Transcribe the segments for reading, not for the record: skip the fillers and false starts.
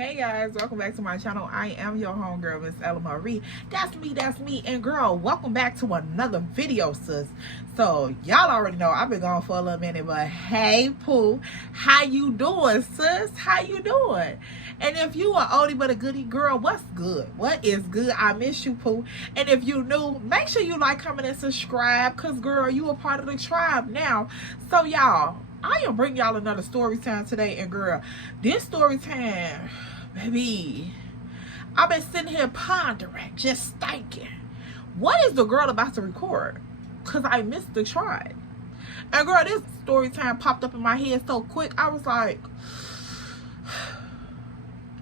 Hey guys, welcome back to my channel. I am your homegirl, Miss Ella Marie. That's me. And girl, welcome back to another video, sis. So y'all already know I've been gone for a little minute, but hey Pooh, how you doing, sis? How you doing? And if you are oldie but a goodie, girl, what's good? What is good? I miss you, Pooh. And if you new, make sure you like, comment, and subscribe, cause girl, you a part of the tribe now. So y'all, I am bringing y'all another story time today, and girl, this story time, baby, I've been sitting here pondering, just thinking, what is the girl about to record? Cause I missed the try. And girl, this story time popped up in my head so quick. I was like,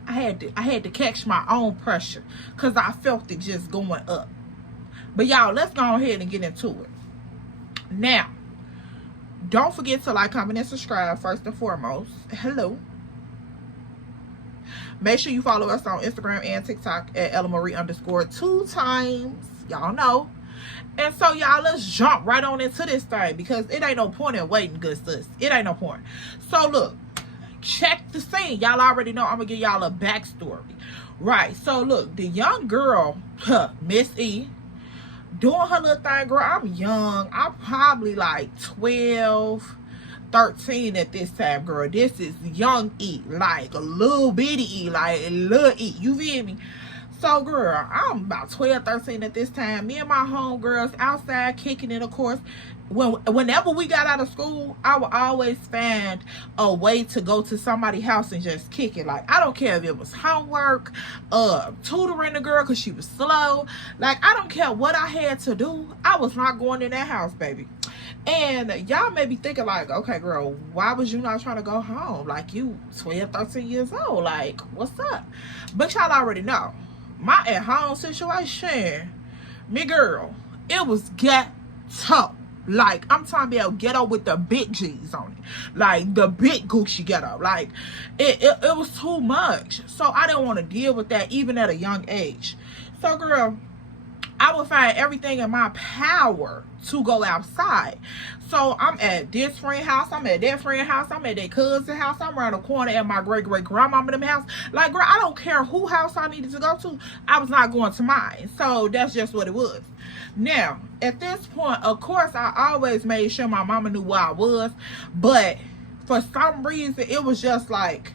I had to catch my own pressure, cause I felt it just going up. But y'all, let's go ahead and get into it. Now, don't forget to like, comment, and subscribe first and foremost. Hello. Make sure you follow us on Instagram and TikTok at ellamarie_2 times. Y'all know. And so, y'all, let's jump right on into this thing, because it ain't no point in waiting, good sis. It ain't no point. So, look. Check the scene. Y'all already know I'm going to give y'all a backstory. Right. So, look. The young girl, Miss E, doing her little thing, girl. I'm young. I'm probably like 12, 13 at this time, girl. This is young E, like a little bitty E, like a little E. You feel me? So, girl, I'm about 12, 13 at this time. Me and my homegirls outside kicking it, of course. Whenever we got out of school, I would always find a way to go to somebody's house and just kick it. Like, I don't care if it was homework, tutoring the girl because she was slow. Like, I don't care what I had to do. I was not going in that house, baby. And y'all may be thinking like, okay, girl, why was you not trying to go home? Like, you 12, 13 years old. Like, what's up? But y'all already know. My at-home situation, me girl, it was ghetto. Like, I'm talking about ghetto with the big G's on it. Like, the big Gucci ghetto. Like, it was too much. So, I didn't want to deal with that even at a young age. So, girl, I would find everything in my power to go outside. So, I'm at this friend house. I'm at that friend house. I'm at that cousin house. I'm around the corner at my great-great-grandmama them house. Like, girl, I don't care who house I needed to go to. I was not going to mine. So, that's just what it was. Now, at this point, of course, I always made sure my mama knew where I was. But for some reason, it was just like,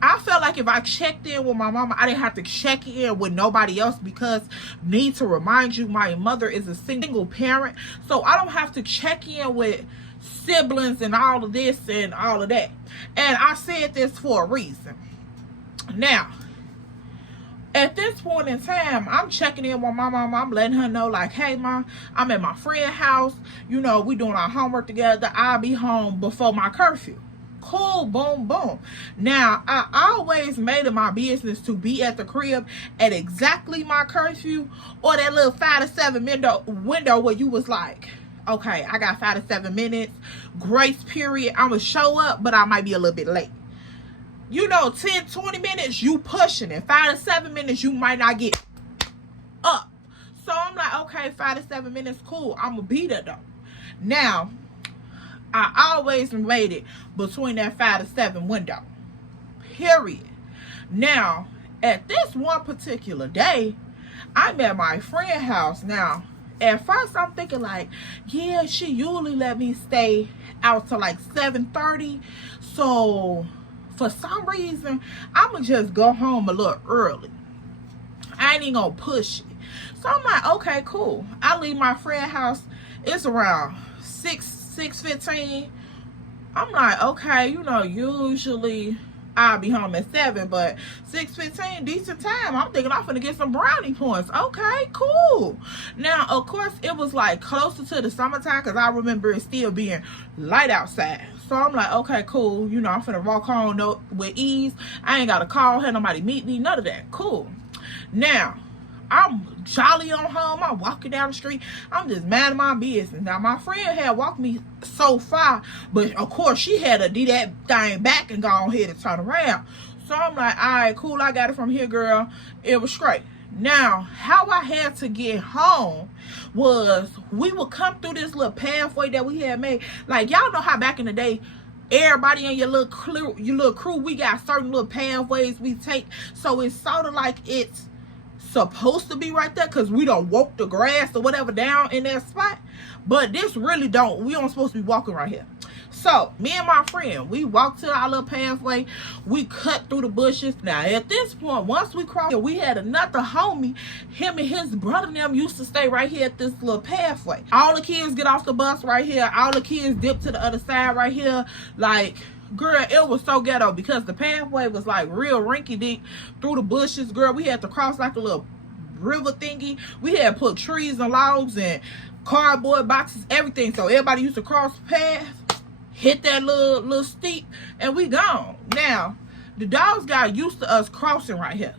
I felt like if I checked in with my mama, I didn't have to check in with nobody else, because need to remind you, my mother is a single parent. So I don't have to check in with siblings and all of this and all of that. And I said this for a reason. Now, at this point in time, I'm checking in with my mama. I'm letting her know, like, hey, mom, I'm at my friend's house. You know, we doing our homework together. I'll be home before my curfew. Cool, boom, boom. Now, I always made it my business to be at the crib at exactly my curfew, or that little 5 to 7 window where you was like, okay, I got 5 to 7 minutes, grace period. I'm going to show up, but I might be a little bit late. You know, 10, 20 minutes, you pushing it. 5 to 7 minutes, you might not get up. So I'm like, okay, 5 to 7 minutes, cool. I'm going to be there, though. Now, I always made it between that 5 to 7 window. Period. Now, at this one particular day, I'm at my friend's house. Now, at first, I'm thinking like, yeah, she usually let me stay out till like 7:30. So, for some reason, I'm going to just go home a little early. I ain't even going to push it. So, I'm like, okay, cool. I leave my friend's house. It's around 6:15. I'm like, okay, you know, usually I'll be home at 7, but 6:15, decent time. I'm thinking I'm finna get some brownie points. Okay, cool. Now, of course, it was like closer to the summertime, because I remember it still being light outside. So I'm like, okay, cool. You know, I'm finna walk home with ease. I ain't gotta call, have nobody meet me, none of that. Cool. Now, I'm jolly on home. I'm walking down the street. I'm just mad at my business. Now, my friend had walked me so far, but of course, she had to do that thing back and go ahead and turn around. So I'm like, all right, cool. I got it from here, girl. It was straight. Now, how I had to get home was we would come through this little pathway that we had made. Like, y'all know how back in the day, Everybody in your little crew, we got certain little pathways we take. So it's sort of like it's supposed to be right there because we don't walk the grass or whatever down in that spot. But this really don't. We don't supposed to be walking right here. So me and my friend, we walked to our little pathway. We cut through the bushes. Now at this point, once we crossed, we had another homie. Him and his brother and them used to stay right here at this little pathway. All the kids get off the bus right here. All the kids dip to the other side right here. Like, girl, it was so ghetto because the pathway was like real rinky-dink through the bushes. Girl, we had to cross like a little river thingy. We had put trees and logs and cardboard boxes, everything. So everybody used to cross the path, hit that little steep, and we gone. Now, the dogs got used to us crossing right here.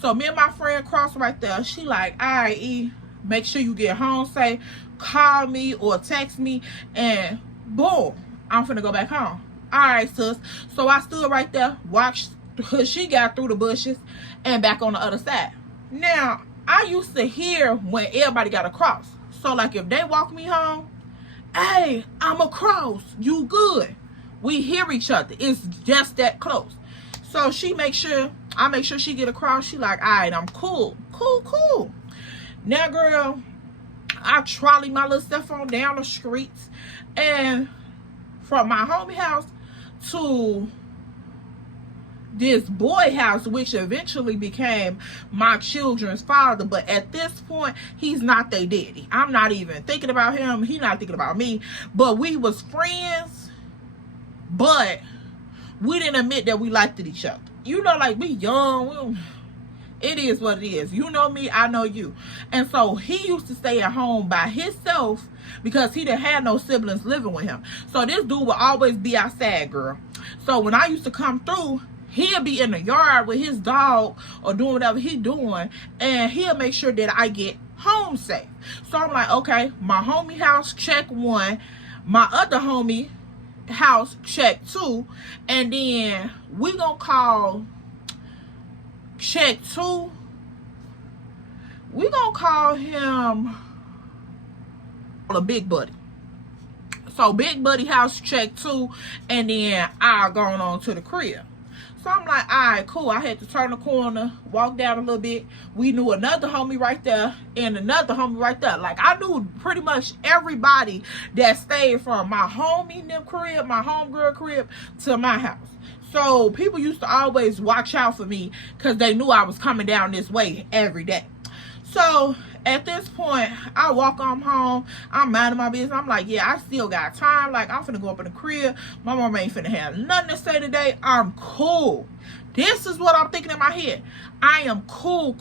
So me and my friend crossed right there. She like, all right, E, make sure you get home safe. Call me or text me, and boom, I'm finna go back home. All right, sis. So I stood right there, watched her. She got through the bushes and back on the other side. Now, I used to hear when everybody got across. So like if they walk me home, hey, I'm across, you good. We hear each other. It's just that close. So I make sure she get across. She like, all right, I'm cool. Cool. Now, girl, I trolley my little stuff on down the streets. And from my homie house to this boy house, which eventually became my children's father, but at this point he's not their daddy. I'm not even thinking about him, he's not thinking about me, but we was friends, but we didn't admit that we liked each other. You know, like, we young, it is what it is. You know me, I know you. And so he used to stay at home by himself because he didn't have no siblings living with him. So this dude would always be outside, girl. So when I used to come through, he'll be in the yard with his dog or doing whatever he doing, and he'll make sure that I get home safe. So I'm like, okay, my homie house, check 1. My other homie house, check 2. And then we gonna call check 2. We gonna call him a Big Buddy. So Big Buddy house, check 2. And then I going on to the crib. So I'm like, all right, cool. I had to turn the corner, walk down a little bit. We knew another homie right there and another homie right there. Like, I knew pretty much everybody that stayed from my homie them crib, my homegirl crib, to my house. So people used to always watch out for me because they knew I was coming down this way every day. So at this point, I walk on home. I'm minding my business. I'm like, yeah, I still got time. Like, I'm finna go up in the crib. My mom ain't finna have nothing to say today. I'm cool. This is what I'm thinking in my head. I am cool.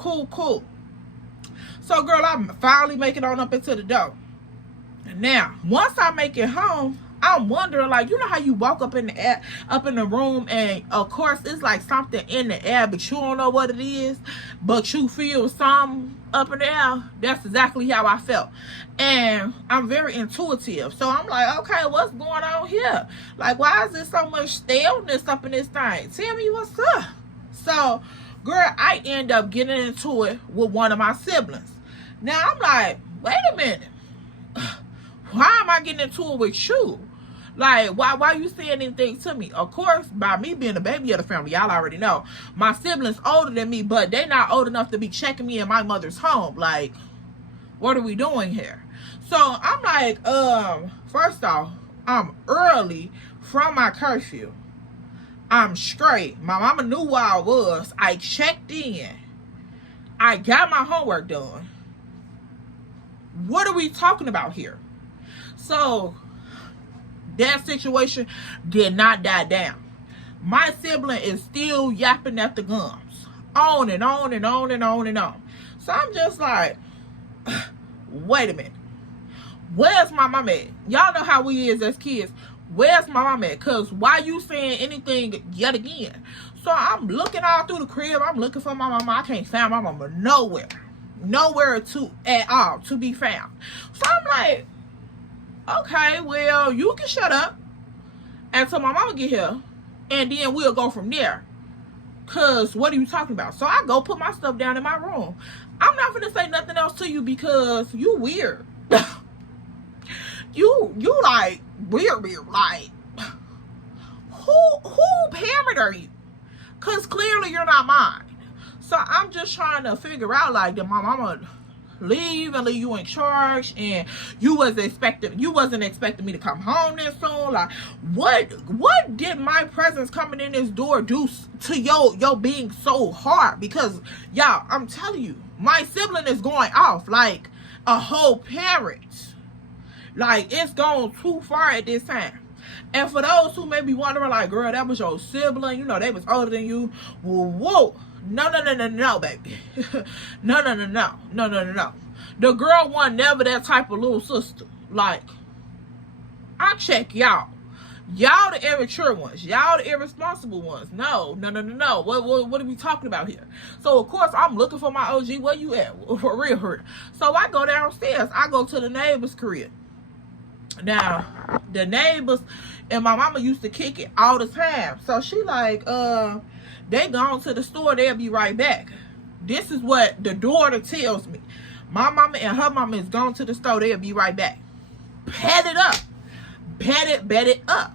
So, girl, I'm finally making on up into the door. Now, once I make it home, I'm wondering, like, you know how you walk up in the air, up in the room, and of course it's like something in the air, but you don't know what it is, but you feel something up in the air. That's exactly how I felt. And I'm very intuitive, so I'm like, okay, what's going on here? Like, why is there so much staleness up in this thing? Tell me what's up. So, girl, I end up getting into it with one of my siblings. Now I'm like, wait a minute, why am I getting into it with you? Like, why you saying anything to me? Of course, by me being the baby of the family, y'all already know. My siblings older than me, but they not old enough to be checking me in my mother's home. Like, what are we doing here? So, I'm like, first off, I'm early from my curfew. I'm straight. My mama knew where I was. I checked in. I got my homework done. What are we talking about here? So, that situation did not die down. My sibling is still yapping at the gums. On and on and on and on and on. So I'm just like, wait a minute. Where's my mama at? Y'all know how we is as kids. Where's my mama at? Because why you saying anything yet again? So I'm looking all through the crib. I'm looking for my mama. I can't find my mama nowhere. Nowhere at all to be found. So I'm like, okay, well, you can shut up until my mama get here, and then we'll go from there. Cause what are you talking about? So I go put my stuff down in my room. I'm not gonna say nothing else to you because you weird. you like weird. Like, parent are you? Because clearly you're not mine. So I'm just trying to figure out, like, did my mama leave and leave you in charge, and you wasn't expecting me to come home this soon? Like, what did my presence coming in this door do to yo being so hard? Because y'all, I'm telling you, my sibling is going off like a whole parent. Like, it's gone too far at this time. And for those who may be wondering, like, girl, that was your sibling, you know, they was older than you. Whoa. No, baby. No. The girl wasn't never that type of little sister. Like, I check y'all. Y'all the immature ones. Y'all the irresponsible ones. No. What are we talking about here? So, of course, I'm looking for my OG. Where you at? For real. So, I go downstairs. I go to the neighbor's crib. Now, the neighbors and my mama used to kick it all the time. So, she like, they gone to the store. They'll be right back. This is what the daughter tells me. My mama and her mama is gone to the store. They'll be right back. Pet it up. Bet it up.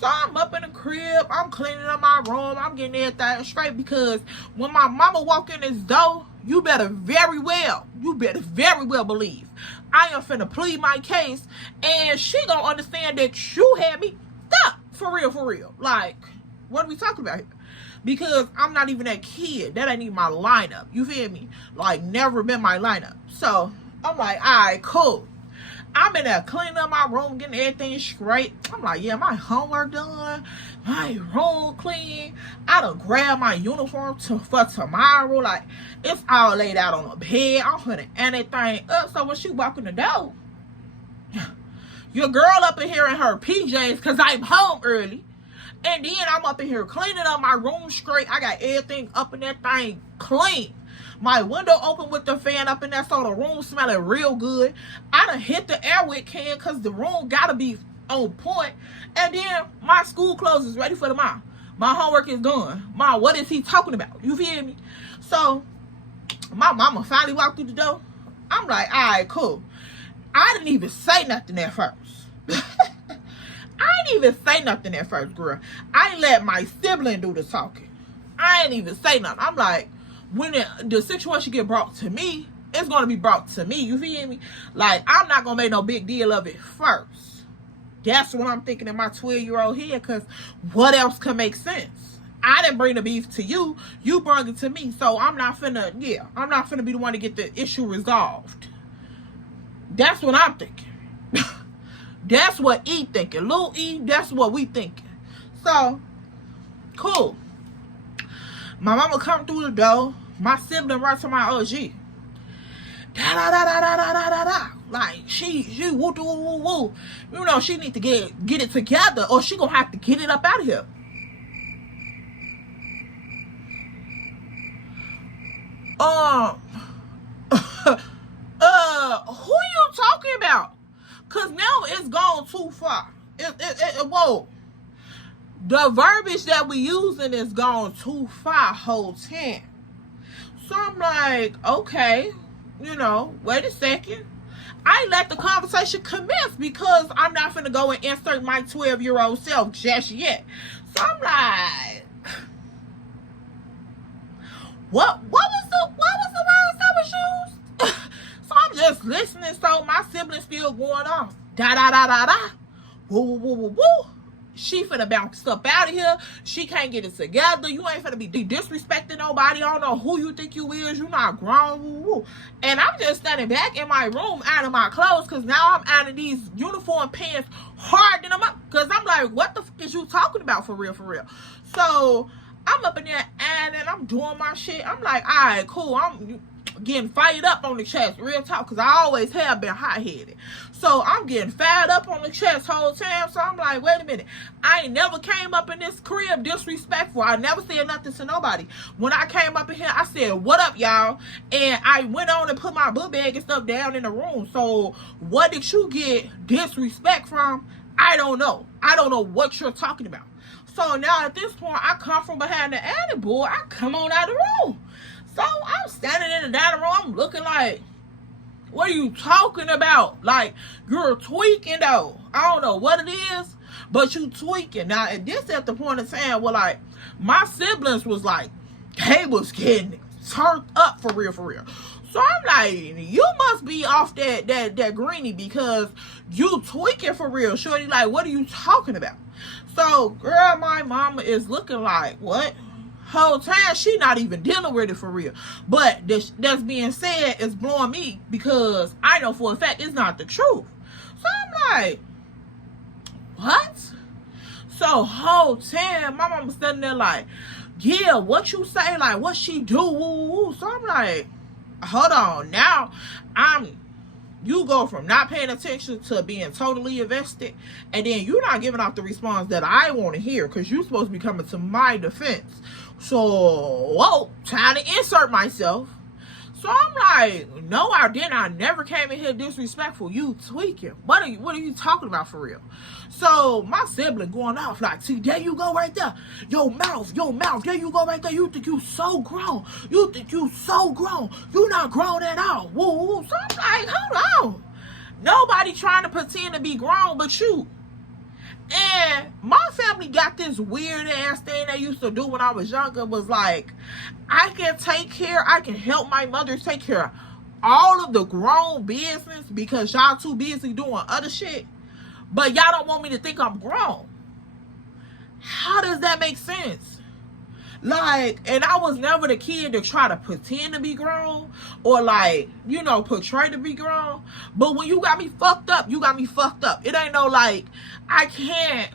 So I'm up in the crib. I'm cleaning up my room. I'm getting everything straight, because when my mama walk in this door, you better very well believe I am finna plead my case, and she gonna understand that you had me stuck. For real. Like, what are we talking about here? Because I'm not even that kid. That ain't even my lineup. You feel me? Like, never been my lineup. So, I'm like, all right, cool. I'm in there cleaning up my room, getting everything straight. I'm like, yeah, my homework done. My room clean. I done grabbed my uniform for tomorrow. Like, it's all laid out on the bed. I'm putting anything up. So, when she walk in the door, your girl up in here in her PJs, because I'm home early. And then I'm up in here cleaning up my room straight. I got everything up in that thing clean. My window open with the fan up in there, so the room smelling real good. I done hit the airwick can because the room gotta be on point. And then my school clothes is ready for tomorrow. My homework is done. Mom, what is he talking about? You feel me? So my mama finally walked through the door. I'm like, all right, cool. I didn't even say nothing at first. I ain't even say nothing at first, girl. I ain't let my sibling do the talking. I ain't even say nothing. I'm like, when the situation get brought to me, it's going to be brought to me. You feel me? Like, I'm not going to make no big deal of it first. That's what I'm thinking in my 12-year-old head, because what else can make sense? I didn't bring the beef to you. You brought it to me. So I'm not finna be the one to get the issue resolved. That's what I'm thinking. That's what E thinking. Lil E, that's what we thinking. So, cool. My mama come through the door. My sibling right to my OG. Da. Like, she woo. You know, she need to get it together, or she gonna have to get it up out of here. Who you talking about? Cause now it's gone too far. Whoa. The verbiage that we using is gone too far whole time. So I'm like, okay, you know, wait a second. I let the conversation commence, because I'm not finna go and insert my 12-year-old self just yet. So I'm like, what was the words that was used? So I'm just listening. So my sibling's still going off. Da. Woo. She finna bounce up out of here. She can't get it together. You ain't finna be disrespecting nobody. I don't know who you think you is. You not grown. Woo. And I'm just standing back in my room out of my clothes, because now I'm out of these uniform pants, hardening them up. Because I'm like, what the fuck is you talking about for real? So I'm up in there and I'm doing my shit. I'm like, all right, cool. I'm getting fired up on the chest, real talk, because I always have been hot-headed. So I'm getting fired up on the chest whole time. So I'm like, wait a minute, I ain't never came up in this crib disrespectful. I never said nothing to nobody. When I came up in here, I said, what up, y'all? And I went on and put my book bag and stuff down in the room. So what did you get disrespect from? I don't know what you're talking about. So now at this point, I come from behind the attic board. I come on out of the room. So I'm standing in the dining room. I'm looking like, what are you talking about? Like, you're tweaking though. I don't know what it is, but you tweaking. Now, this at the point of time where, like, my siblings was like, they was getting turned up for real, for real. So I'm like, you must be off that greenie because you tweaking for real. Shorty like, what are you talking about? So, girl, my mama is looking like, what? Whole time, she not even dealing with it for real. But that's being said is blowing me because I know for a fact it's not the truth. So I'm like, what? So whole time, my mama standing there like, yeah, what you say? Like, what she do? Woo, woo. So I'm like, hold on. Now, you go from not paying attention to being totally invested, and then you're not giving out the response that I want to hear because you're supposed to be coming to my defense. So, whoa, time to insert myself. So I'm like, no, I didn't. I never came in here disrespectful. You tweaking. What are you talking about for real? So my sibling going off like, see, there you go right there. Your mouth, there you go right there. You think you so grown. You think you so grown. You not grown at all. Woo, woo. So I'm like, hold on. Nobody trying to pretend to be grown but you. And my family got this weird ass thing they used to do when I was younger, was like, I can help my mother take care of all of the grown business because y'all too busy doing other shit, but y'all don't want me to think I'm grown. How does that make sense? Like, and I was never the kid to try to pretend to be grown or like, you know, portray to be grown. But when you got me fucked up, you got me fucked up. It ain't no like, I can't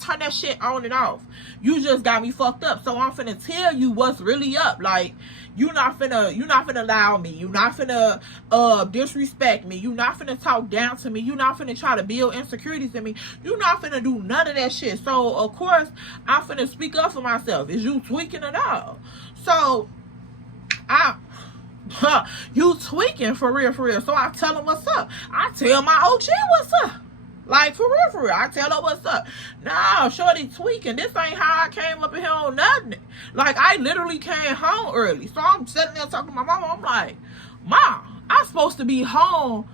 turn that shit on and off. You just got me fucked up. So I'm finna tell you what's really up. Like, you're not finna allow me. You're not finna disrespect me. You're not finna talk down to me. You're not finna try to build insecurities in me. You're not finna do none of that shit. So of course I'm finna speak up for myself. Is you tweaking at all? So you tweaking for real, for real. So I tell him what's up. I tell my OG what's up. Like, for real, for real. I tell her what's up. No, shorty tweaking. This ain't how I came up in here on nothing. Like, I literally came home early. So I'm sitting there talking to my mama. I'm like, Mom, I'm supposed to be home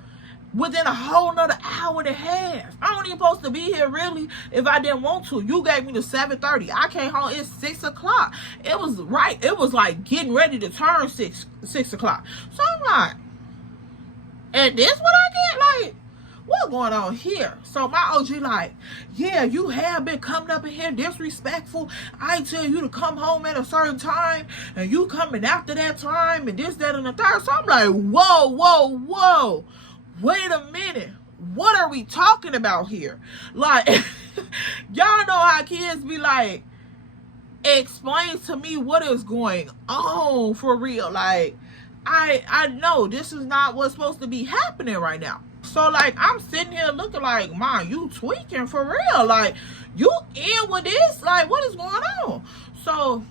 within a whole nother hour and a half. I don't even supposed to be here really if I didn't want to. You gave me the 7:30. I came home, it's 6 o'clock. It was right. It was like getting ready to turn 6 o'clock. So I'm like, and this what I get? Like, what going on here? So my OG like, yeah, you have been coming up in here disrespectful. I tell you to come home at a certain time, and you coming after that time, and this, that, and the third. So I'm like, whoa, whoa, whoa. Wait a minute. What are we talking about here? Like, y'all know how kids be like, explain to me what is going on for real. Like, I know this is not what's supposed to be happening right now. So, like, I'm sitting here looking like, Mom, you tweaking for real. Like, you in with this? Like, what is going on? So,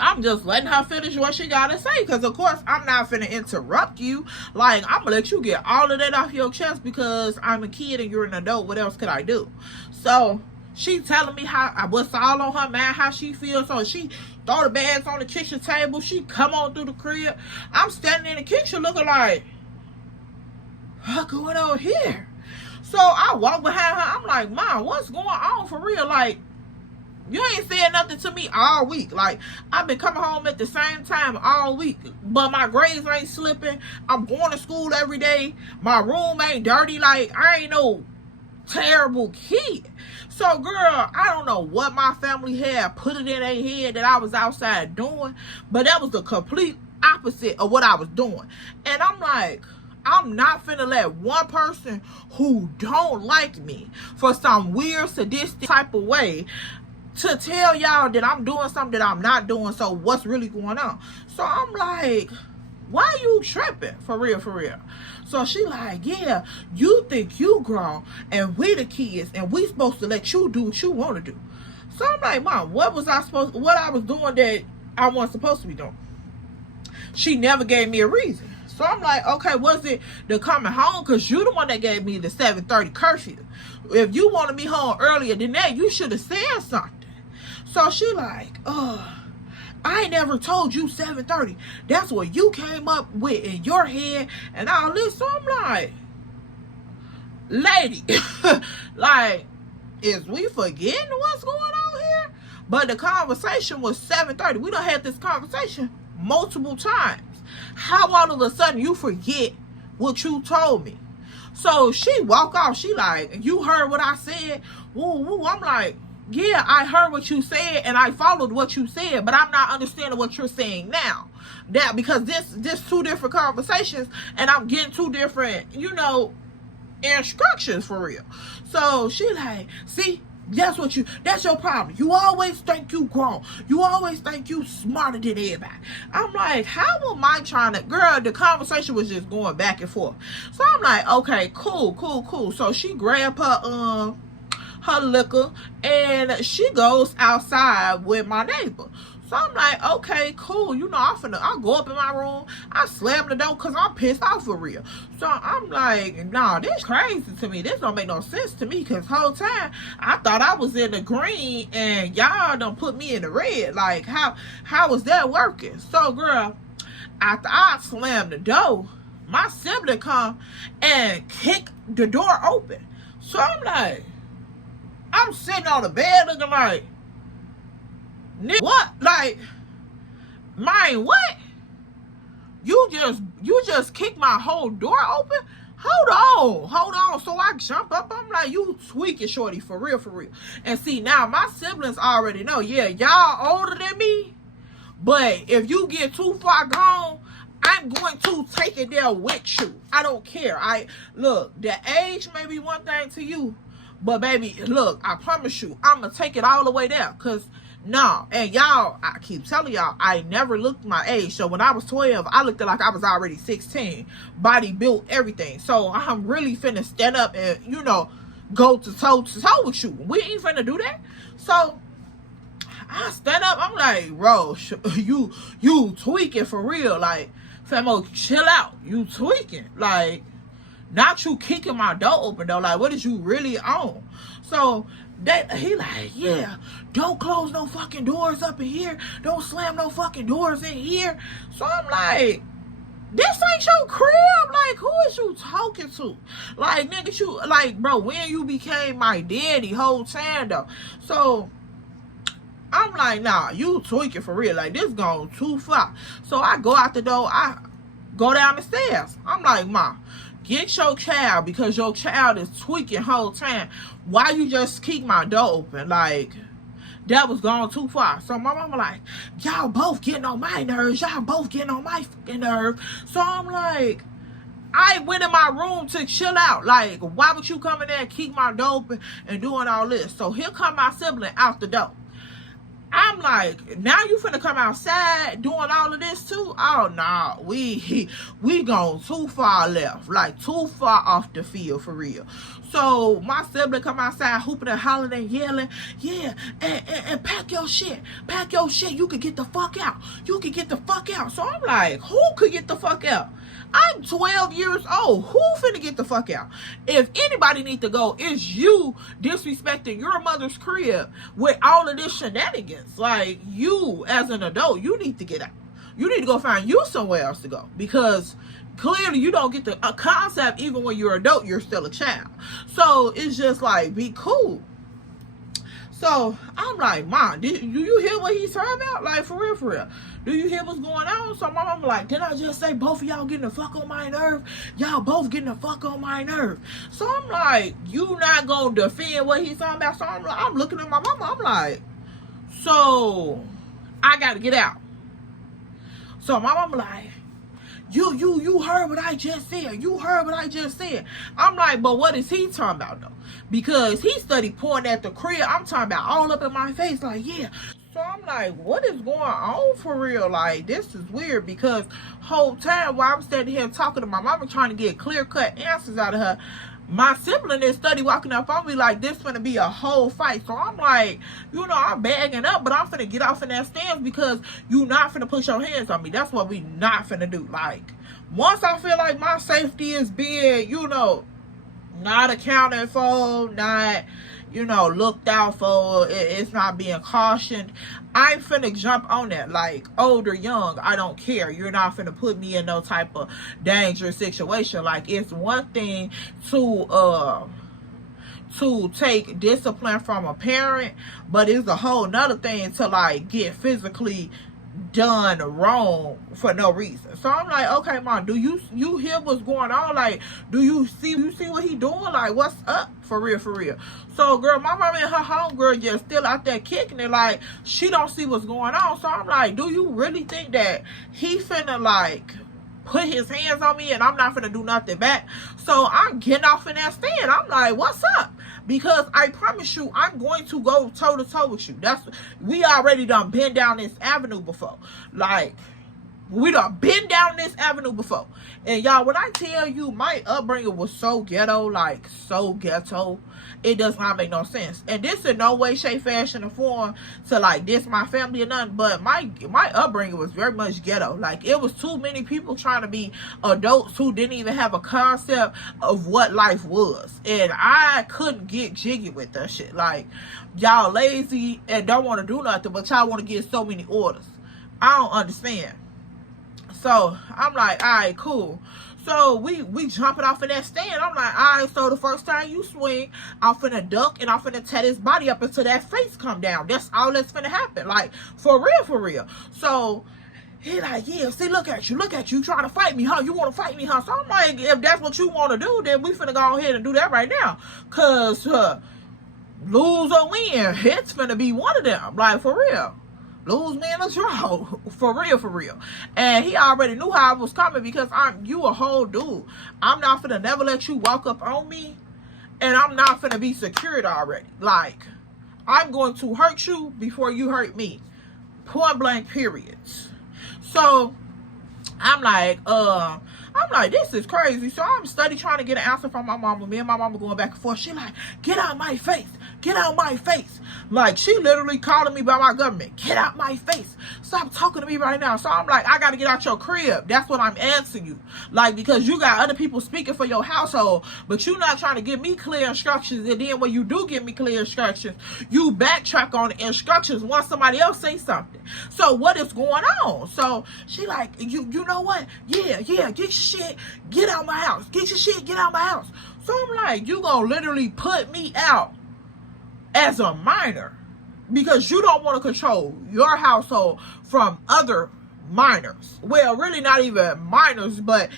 I'm just letting her finish what she got to say. Because, of course, I'm not finna interrupt you. Like, I'm going to let you get all of that off your chest because I'm a kid and you're an adult. What else could I do? So, she telling me what's all on her mind, how she feels. So, she throw the bags on the kitchen table. She come on through the crib. I'm standing in the kitchen looking like, what's going on here? So I walk behind her. I'm like, Mom, what's going on for real? Like, you ain't saying nothing to me all week. Like, I've been coming home at the same time all week, but my grades ain't slipping. I'm going to school every day. My room ain't dirty. Like, I ain't no terrible kid. So, girl, I don't know what my family had put it in their head that I was outside doing, but that was the complete opposite of what I was doing. And I'm like, I'm not finna let one person who don't like me for some weird sadistic type of way to tell y'all that I'm doing something that I'm not doing. So what's really going on? So I'm like, why you tripping? For real, for real. So she like, yeah, you think you grown and we the kids and we supposed to let you do what you want to do. So I'm like, Mom, what I was doing that I wasn't supposed to be doing? She never gave me a reason. So I'm like, okay, was it the coming home? Because you the one that gave me the 7:30 curfew. If you wanted me home earlier than that, you should have said something. So she like, I never told you 7:30. That's what you came up with in your head and all this. So I'm like, lady, like, is we forgetting what's going on here? But the conversation was 7:30. We done had this conversation multiple times. How all of a sudden you forget what you told me? So she walk off. She like, you heard what I said? Woo, woo. I'm like, yeah, I heard what you said and I followed what you said, but I'm not understanding what you're saying now. That because this two different conversations and I'm getting two different, you know, instructions for real. So she like, see, that's your problem. You always think you grown. You always think you smarter than everybody. I'm like, how am I trying to, girl, the conversation was just going back and forth. So I'm like, okay, cool. So she grabbed her liquor and she goes outside with my neighbor. So I'm like, okay, cool. You know, I'll go up in my room. I slam the door because I'm pissed off for real. So I'm like, nah, this crazy to me. This don't make no sense to me because whole time I thought I was in the green and y'all done put me in the red. Like, how was that working? So, girl, after I slammed the door, my sibling come and kick the door open. So I'm like, I'm sitting on the bed looking like, what? Like, man, what? You just kicked my whole door open? Hold on. So I jump up. I'm like, you tweaking, shorty, for real. And see, now my siblings already know, yeah, y'all older than me, but if you get too far gone, I'm going to take it there with you. I don't care. Look, the age may be one thing to you, but baby, look, I promise you, I'm going to take it all the way there. Because, no. And y'all, I keep telling y'all, I never looked my age. So when I was 12, I looked like I was already 16. Body built, everything. So I'm really finna stand up and, you know, go to toe with you. We ain't finna do that. So I stand up. I'm like, bro, you tweaking for real. Like, famo, chill out. You tweaking. Like, not you kicking my door open though. Like, what is you really on? So he like, yeah, don't close no fucking doors up in here. Don't slam no fucking doors in here. So I'm like, this ain't your crib. Like, who is you talking to? Like, nigga, you, like, bro, when you became my daddy whole time though. So I'm like, nah, you tweaking for real. Like, this gone too far. So I go out the door. I go down the stairs. I'm like, Ma, get your child because your child is tweaking whole time. Why you just keep my door open? Like, that was going too far. So my mama like, y'all both getting on my nerves. Y'all both getting on my fucking nerve. So I'm like, I went in my room to chill out. Like, why would you come in there and keep my door open and doing all this? So here come my sibling out the door. I'm like, now you finna come outside doing all of this too? Oh, no, we gone too far left, like too far off the field for real. So my sibling come outside hooping and hollering and yelling, yeah, and pack your shit. You can get the fuck out. So I'm like, who could get the fuck out? I'm 12 years old. Who finna get the fuck out? If anybody need to go, it's you disrespecting your mother's crib with all of this shenanigans. Like, you as an adult, you need to get out. You need to go find you somewhere else to go. Because clearly you don't get the concept. Even when you're an adult, you're still a child. So it's just like, be cool. So I'm like, Mom, do you hear what he's talking about? Like, for real. Do you hear what's going on? So my mama like, didn't I just say both of y'all getting the fuck on my nerve? Y'all both getting the fuck on my nerve. So I'm like, you not gonna defend what he's talking about? So I'm looking at my mama. I'm like, so I gotta get out. So my mama like, you heard what I just said. I'm like, but what is he talking about though? Because he studied pointing at the crib. I'm talking about all up in my face, like, yeah. So I'm like, what is going on for real? Like, this is weird because whole time while I'm standing here talking to my mama trying to get clear-cut answers out of her, my sibling is study walking up on me like this finna be a whole fight. So I'm like, you know, I'm bagging up, but I'm finna get off in that stance because you not finna push your hands on me. That's what we not finna do. Like, once I feel like my safety is being, you know, not accounted for, not, you know, looked out for, it's not being cautioned, I'm finna jump on that. Like, old or young, I don't care. You're not finna put me in no type of dangerous situation. Like, it's one thing to to take discipline from a parent, but it's a whole nother thing to like get physically done wrong for no reason. So I'm like, okay, mom, do you hear what's going on? Like, do you see what he doing? Like, what's up? For real. So girl, my mom and her homegirl just still out there kicking it, like she don't see what's going on. So I'm like, do you really think that he finna like put his hands on me and I'm not finna do nothing back? So I'm getting off in that stand. I'm like, what's up? Because I promise you, I'm going to go toe to toe with you. We already done been down this avenue before. Like, we done been down this avenue before. And y'all, when I tell you my upbringing was so ghetto, like so ghetto, it does not make no sense. And this in no way, shape, fashion, or form to like diss my family or nothing, but my upbringing was very much ghetto. Like, it was too many people trying to be adults who didn't even have a concept of what life was. And I couldn't get jiggy with that shit. Like, y'all lazy and don't want to do nothing, but y'all want to get so many orders. I don't understand. So I'm like, all right, cool. So we jumping off in that stand. I'm like, all right, so the first time you swing, I'm finna duck and I'm finna tear his body up until that face come down. That's all that's finna happen. Like, for real. So he like, yeah, see, look at you trying to fight me, huh? You want to fight me, huh? So I'm like, if that's what you want to do, then we finna go ahead and do that right now. Cause lose or win, it's finna be one of them. Like, for real. Lose, win, or draw. For real. And he already knew how I was coming, because you a whole dude. I'm not finna never let you walk up on me, and I'm not finna be secured already. Like, I'm going to hurt you before you hurt me. Point blank, periods. So I'm like, this is crazy. So I'm steady trying to get an answer from my mama. Me and my mama going back and forth. She like, get out my face. Like, she literally calling me by my government. Get out my face. Stop talking to me right now. So I'm like, I got to get out your crib. That's what I'm asking you. Like, because you got other people speaking for your household, but you not trying to give me clear instructions. And then when you do give me clear instructions, you backtrack on the instructions once somebody else say something. So what is going on? So she like, you know what? Yeah, get your shit, get out my house. Get your shit, get out my house. So I'm like, you gonna literally put me out as a minor because you don't want to control your household from other minors. Well, really not even minors, but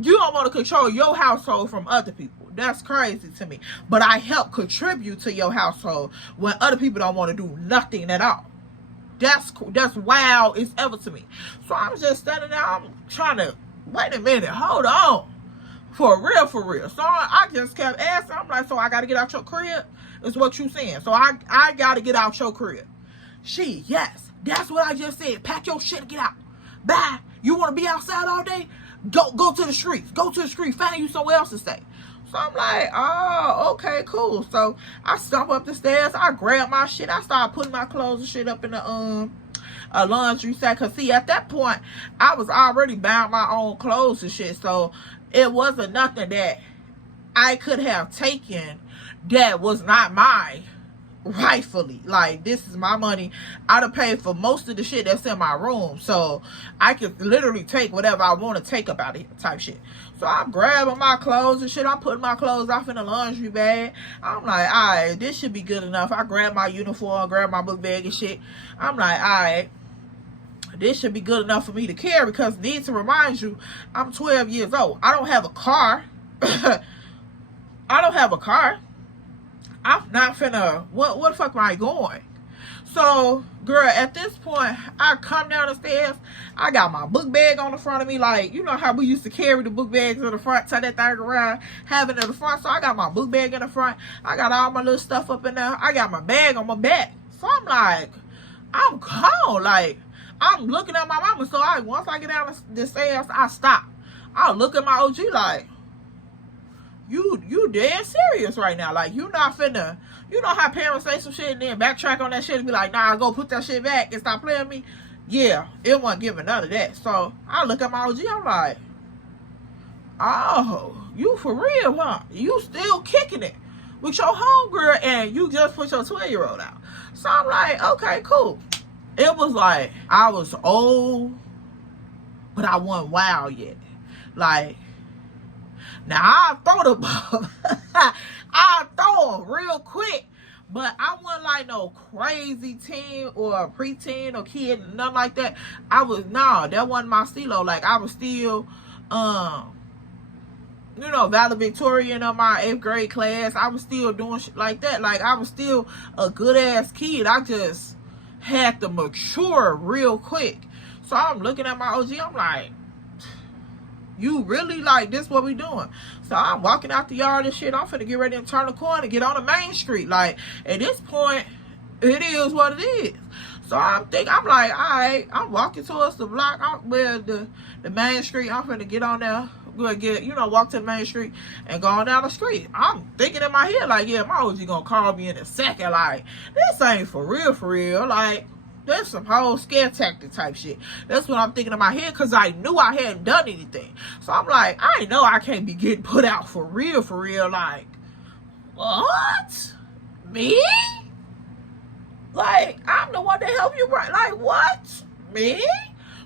you don't want to control your household from other people. That's crazy to me. But I help contribute to your household when other people don't want to do nothing at all. That's wild as ever to me. So I'm just standing there. I'm trying to, wait a minute, hold on. For real. So I just kept asking. I'm like, so I got to get out your crib? Is what you saying. So I got to get out your crib. Yes, that's what I just said. Pack your shit and get out. Bye. You want to be outside all day? Go to the streets. Go to the street. Find you somewhere else to stay. So I'm like, oh, okay, cool. So I stump up the stairs. I grab my shit. I start putting my clothes and shit up in the a laundry sack. Cause see, at that point, I was already buying my own clothes and shit. So it wasn't nothing that I could have taken that was not mine rightfully. Like, this is my money. I'd have paid for most of the shit that's in my room, so I could literally take whatever I want to take up out of here type shit. So I'm grabbing my clothes and shit. I'm putting my clothes off in the laundry bag. I'm like, all right, this should be good enough. I grab my uniform, grab my book bag and shit. I'm like, all right, this should be good enough for me to carry, because need to remind you, I'm 12 years old. I don't have a car. I'm not finna, what the fuck am I going? So, girl, at this point, I come down the stairs. I got my book bag on the front of me. Like, you know how we used to carry the book bags in the front, tie that thing around, have it in the front. So I got my book bag in the front. I got all my little stuff up in there. I got my bag on my back. So I'm like, I'm gone. Like, I'm looking at my mama. So once I get down the stairs, I stop. I look at my OG like, you dead serious right now. Like, you not finna, you know how parents say some shit and then backtrack on that shit and be like, nah, go put that shit back and stop playing me. Yeah, it wasn't giving none of that. So I look at my OG, I'm like, oh, you for real, huh? You still kicking it with your homegirl and you just put your 12-year-old out. So I'm like, okay, cool. It was like, I was old, but I wasn't wild yet. Like Now, I'll throw the ball. I'll throw them real quick. But I wasn't like no crazy teen or a preteen or kid, nothing like that. That wasn't my stilo. Like, I was still, valedictorian of my 8th grade class. I was still doing shit like that. Like, I was still a good-ass kid. I just had to mature real quick. So I'm looking at my OG. I'm like, you really like this what we doing? So I'm walking out the yard and shit. I'm finna get ready and turn the corner and get on the main street. Like, at this point, it is what it is. So I'm like, all right, I'm walking towards the block where the main street. I'm finna get on there. Walk to the main street and go on down the street. I'm thinking in my head, like, yeah, my OG gonna call me in a second. Like, this ain't for real. Like, that's some whole scare tactic type shit. That's what I'm thinking in my head, because I knew I hadn't done anything. So I'm like, I know I can't be getting put out for real. Like, what? Me? Like, I'm the one to help you, right? Like, what? Me?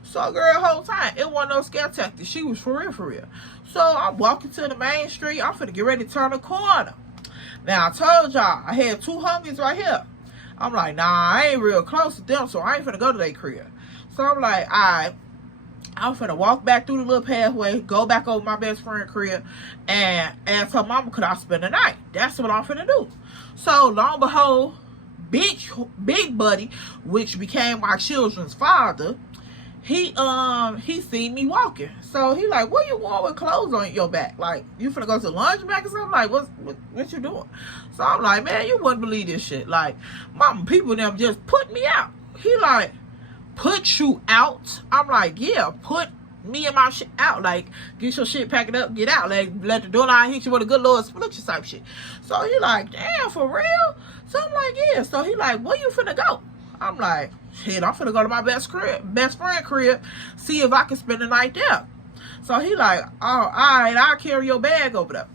So, girl, the whole time, it wasn't no scare tactic. She was for real. So, I'm walking to the main street. I'm finna get ready to turn the corner. Now, I told y'all, I had 2 homies right here. I'm like, nah, I ain't real close to them, so I ain't finna go to their crib. So, I'm like, all right, I'm finna walk back through the little pathway, go back over my best friend's crib, and ask her mama, could I spend the night? That's what I'm finna do. So, lo and behold, big buddy, which became my children's father, he seen me walking. So he like, what you want with clothes on your back? Like, you finna go to the lunch back or something? Like, what you doing? So I'm like, man, you wouldn't believe this shit. Like, my people them just put me out. He like, put you out? I'm like, yeah, put me and my shit out. Like, get your shit, pack it up, get out. Like, let the door line hit you with a good little split you type shit. So he like, damn, for real? So I'm like, yeah. So he like, where you finna go? I'm like, shit, I'm finna go to my best friend crib, see if I can spend the night there. So he like, oh, all right, I'll carry your bag over there.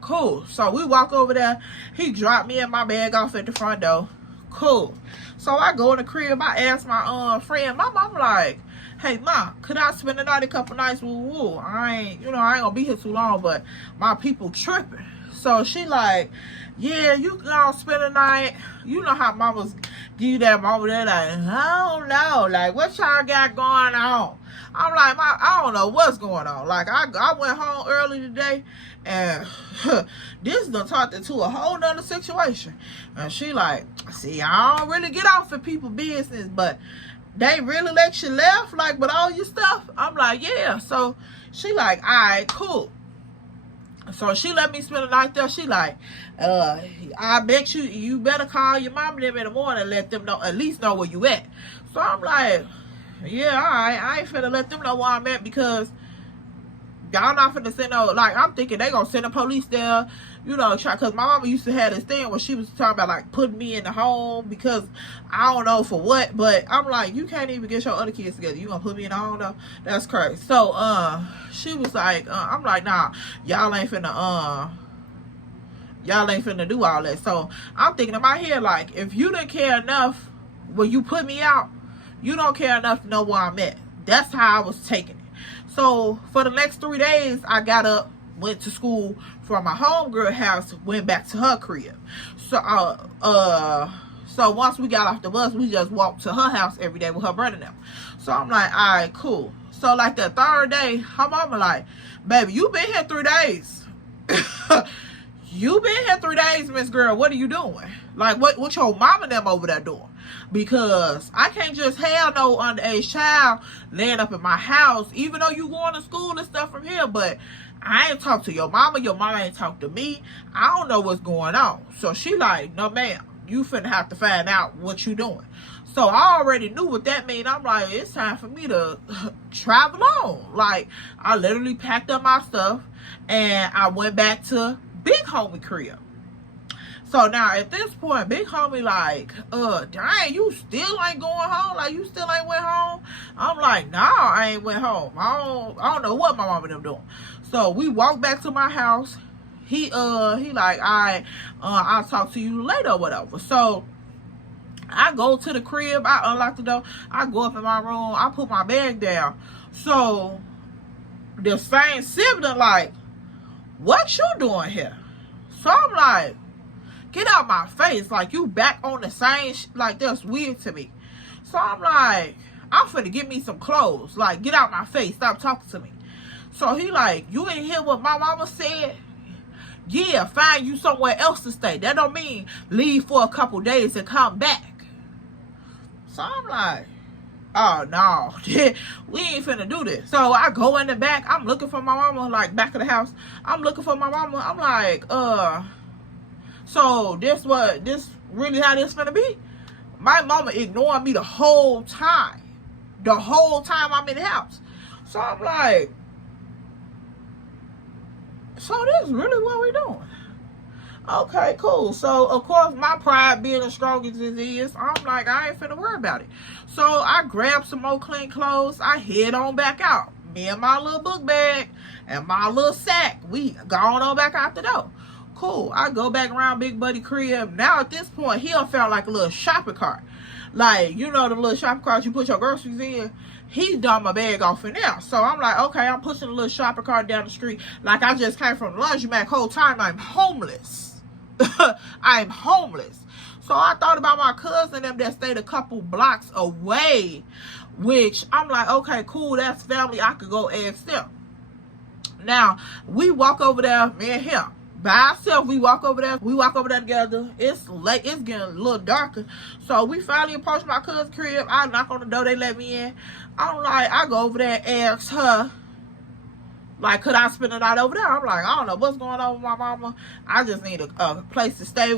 Cool. So we walk over there. He dropped me and my bag off at the front door. Cool. So I go in the crib. I ask my friend, my mom like, hey, ma, could I spend the night a couple nights? Woo. I ain't gonna be here too long, but my people tripping. So she like, yeah, you gonna spend the night. You know how mamas give you that moment. They're like, I don't know. Like, what y'all got going on? I'm like, I don't know what's going on. Like, I went home early today, and this done turned into a whole nother situation. And she like, see, I don't really get off in people's business, but they really let you left, like, with all your stuff? I'm like, yeah. So she like, all right, cool. So she let me spend the night there. She like, I bet you better call your mom and them in the morning and let them know, at least know where you at. So I'm like, yeah, all right. I ain't finna let them know where I'm at, because y'all not finna send no, like, I'm thinking they gonna send the police there, because my mama used to have this thing where she was talking about, like, putting me in the home, because I don't know for what, but I'm like, you can't even get your other kids together. You gonna put me in the home though? That's crazy. So, she was like, I'm like, nah, y'all ain't finna do all that. So, I'm thinking in my head, like, if you didn't care enough when you put me out, you don't care enough to know where I'm at. That's how I was taking it. So, for the next 3 days, I got up, went to school from my homegirl house, went back to her crib. So, so once we got off the bus, we just walked to her house every day with her brother now. So, I'm like, all right, cool. So, like, the 3rd day, her mama like, baby, you been here 3 days. You been here 3 days, Miss Girl. What are you doing? Like, what your mama and them over there doing? Because I can't just have no underage child laying up in my house, even though you going to school and stuff from here. But I ain't talk to your mama ain't talk to me. I don't know what's going on. So she like, no ma'am, you finna have to find out what you doing. So I already knew what that mean. I'm like, it's time for me to travel on. Like, I literally packed up my stuff and I went back to big homie crib. So now at this point, big homie like, dang, you still ain't going home? Like, you still ain't went home? I'm like, nah, I ain't went home. I don't know what my mama and them doing. So we walked back to my house. He like, I'll talk to you later or whatever. So I go to the crib, I unlock the door, I go up in my room, I put my bag down. So the same sibling like, what you doing here? So I'm like, get out my face. Like, you back on the same like, that's weird to me. So I'm like, I'm finna get me some clothes. Like, get out my face. Stop talking to me. So he like, you ain't hear what my mama said? Yeah, find you somewhere else to stay. That don't mean leave for a couple days and come back. So I'm like, oh no, we ain't finna do this. So I go in the back. I'm looking for my mama, like back of the house. I'm looking for my mama. I'm like, so this really how this finna be? My mama ignoring me the whole time. The whole time I'm in the house. So I'm like, so this is really what we doing? Okay, cool. So, of course, my pride being as strong as it is, I'm like, I ain't finna worry about it. So, I grabbed some more clean clothes. I head on back out. Me and my little book bag and my little sack. We gone on back out the door. Cool. I go back around Big Buddy crib. Now, at this point, he done felt like a little shopping cart. Like, you know the little shopping carts you put your groceries in? He dumped my bag off in there. So I'm like, okay, I'm pushing a little shopping cart down the street. Like I just came from the laundromat. Whole time I'm homeless. I'm homeless. So I thought about my cousin them that stayed a couple blocks away. Which I'm like, okay, cool, that's family. I could go ask them. Now, we walk over there, me and him. By ourselves, we walk over there together. It's late, it's getting a little darker. So we finally approach my cousin's crib. I knock on the door, they let me in. I'm like, I go over there and ask her, like, could I spend the night over there? I'm like, I don't know what's going on with my mama. I just need a place to stay.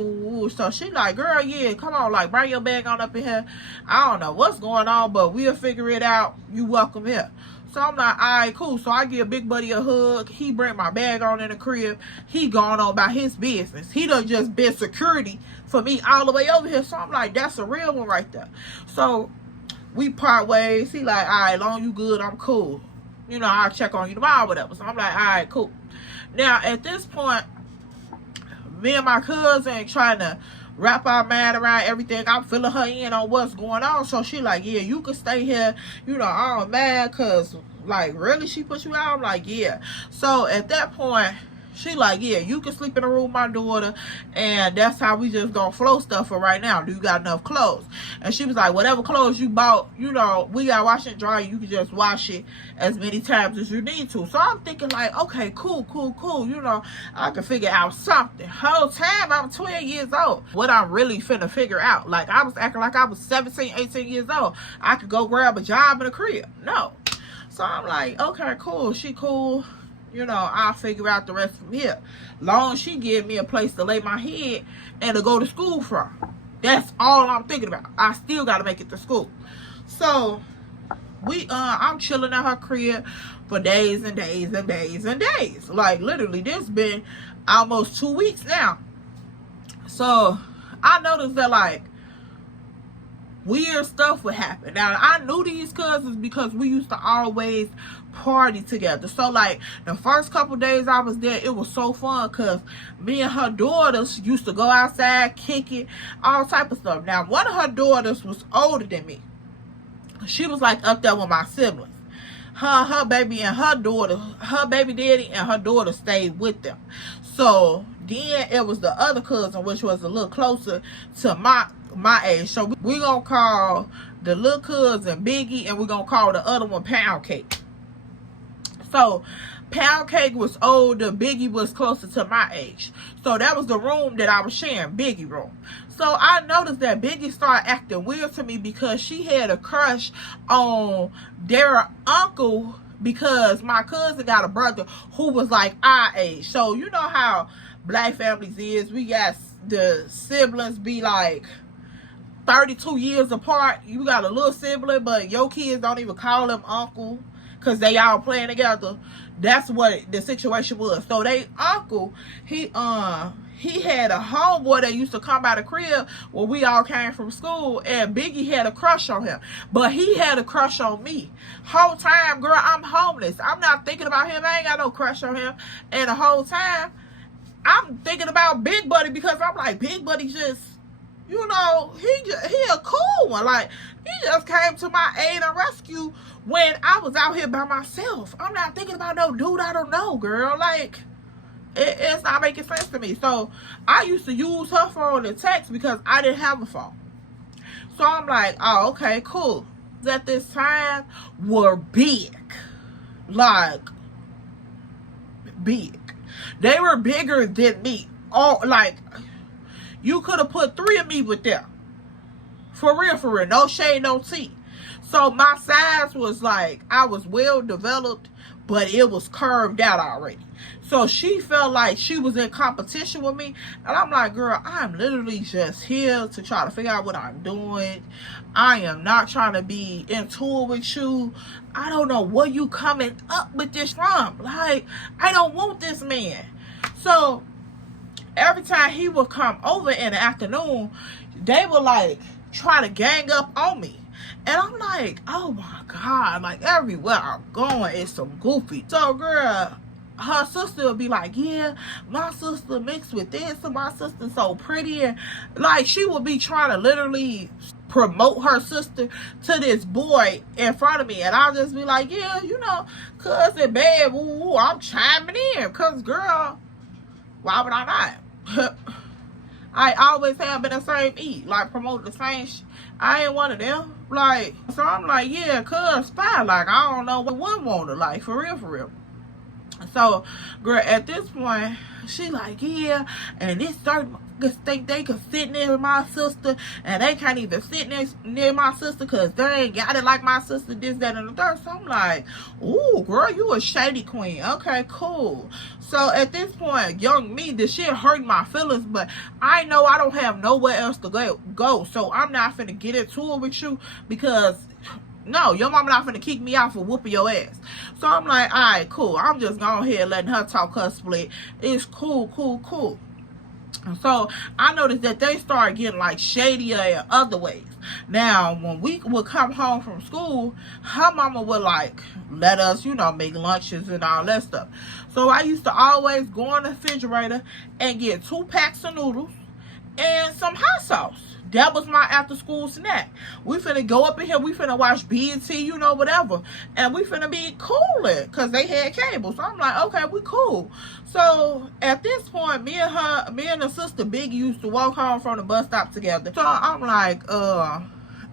So she like, girl, yeah, come on, like, bring your bag on up in here. I don't know what's going on, but we'll figure it out. You welcome here. So I'm like, all right, cool. So I give Big Buddy a hug. He bring my bag on in the crib. He gone on about his business. He done just been security for me all the way over here. So I'm like, that's a real one right there. So we part ways. He like, all right, long you good, I'm cool. You know, I'll check on you tomorrow or whatever. So I'm like, all right, cool. Now, at this point, me and my cousin trying to wrap our mind around everything. I'm filling her in on what's going on. So she like, yeah, you can stay here. You know, I'm mad because, like, really, she put you out? I'm like, yeah. So at that point, she like, yeah, you can sleep in the room with my daughter, and that's how we just gonna flow stuff for right now. Do you got enough clothes? And she was like, whatever clothes you bought, you know, we got wash and dry. You can just wash it as many times as you need to. So I'm thinking like, okay, cool. You know, I can figure out something. Whole time I'm 12 years old. What I'm really finna figure out. Like, I was acting like I was 17, 18 years old. I could go grab a job in a crib. No. So I'm like, okay, cool. She cool. You know, I'll figure out the rest from here. Long as she give me a place to lay my head and to go to school from. That's all I'm thinking about. I still got to make it to school. So, I'm chilling at her crib for days and days and days and days. Like, literally, this been almost 2 weeks now. So, I noticed that, like, weird stuff would happen. Now, I knew these cousins because we used to always party together. So, like, the first couple days I was there, it was so fun because me and her daughters used to go outside, kick it, all type of stuff. Now, one of her daughters was older than me. She was, like, up there with my siblings. Her baby and her daughter, her baby daddy and her daughter stayed with them. So, then it was the other cousin, which was a little closer to my age. So we're gonna call the little cousin Biggie, and we're gonna call the other one Pound Cake. So Pound Cake was older, Biggie was closer to my age. So that was the room that I was sharing, Biggie room. So I noticed that Biggie started acting weird to me because she had a crush on their uncle, because my cousin got a brother who was like our age. So you know how black families is. We got the siblings be like 32 years apart. You got a little sibling, but your kids don't even call him uncle because they all playing together. That's what the situation was. So they uncle, he had a homeboy that used to come by the crib where we all came from school, and Biggie had a crush on him. But he had a crush on me. Whole time, girl, I'm homeless. I'm not thinking about him. I ain't got no crush on him. And the whole time, I'm thinking about Big Buddy because I'm like, Big Buddy just, you know, he a cool one. Like, he just came to my aid and rescue when I was out here by myself. I'm not thinking about no dude I don't know, girl. Like, It's not making sense to me. So I used to use her phone to text because I didn't have a phone. So I'm like, oh, okay, cool. At this time were big. Like, big. They were bigger than me. Oh, like, you could have put 3 of me with them. For real. No shade, no tea. So my size was like, I was well developed, but it was curved out already. So she felt like she was in competition with me. And I'm like, girl, I'm literally just here to try to figure out what I'm doing. I am not trying to be in tour with you. I don't know where you coming up with this from. Like, I don't want this man. So every time he would come over in the afternoon, they would like try to gang up on me. And I'm like, oh my God, like everywhere I'm going is some goofy. So girl, her sister would be like, yeah, my sister mixed with this, and my sister's so pretty. And like, she would be trying to literally promote her sister to this boy in front of me. And I'll just be like, yeah, you know, cousin, babe, ooh, I'm chiming in. Because girl, why would I not? I always have been the same like promote the same I ain't one of them. Like, so I'm like, yeah, cuz fine. Like, I don't know what one wanted, like, for real. So, girl, at this point, she like, yeah, and this certain think they could sit near my sister, and they can't even sit near my sister because they ain't got it like my sister, this, that, and the third. So I'm like, ooh, girl, you a shady queen. Okay, cool. So at this point, young me, the shit hurt my feelings, but I know I don't have nowhere else to go. So I'm not finna get into it with you because no, your mama not finna kick me out for whooping your ass. So I'm like, all right, cool. I'm just going ahead letting her talk her split. It's cool. So I noticed that they started getting like shadier in other ways. Now, when we would come home from school, her mama would like let us, you know, make lunches and all that stuff. So I used to always go in the refrigerator and get 2 packs of noodles and some hot sauce. That was my after school snack. We finna go up in here. We finna watch BET, you know, whatever. And we finna be cooling because they had cable. So I'm like, okay, we cool. So at this point, me and the sister Biggie used to walk home from the bus stop together. So I'm like, all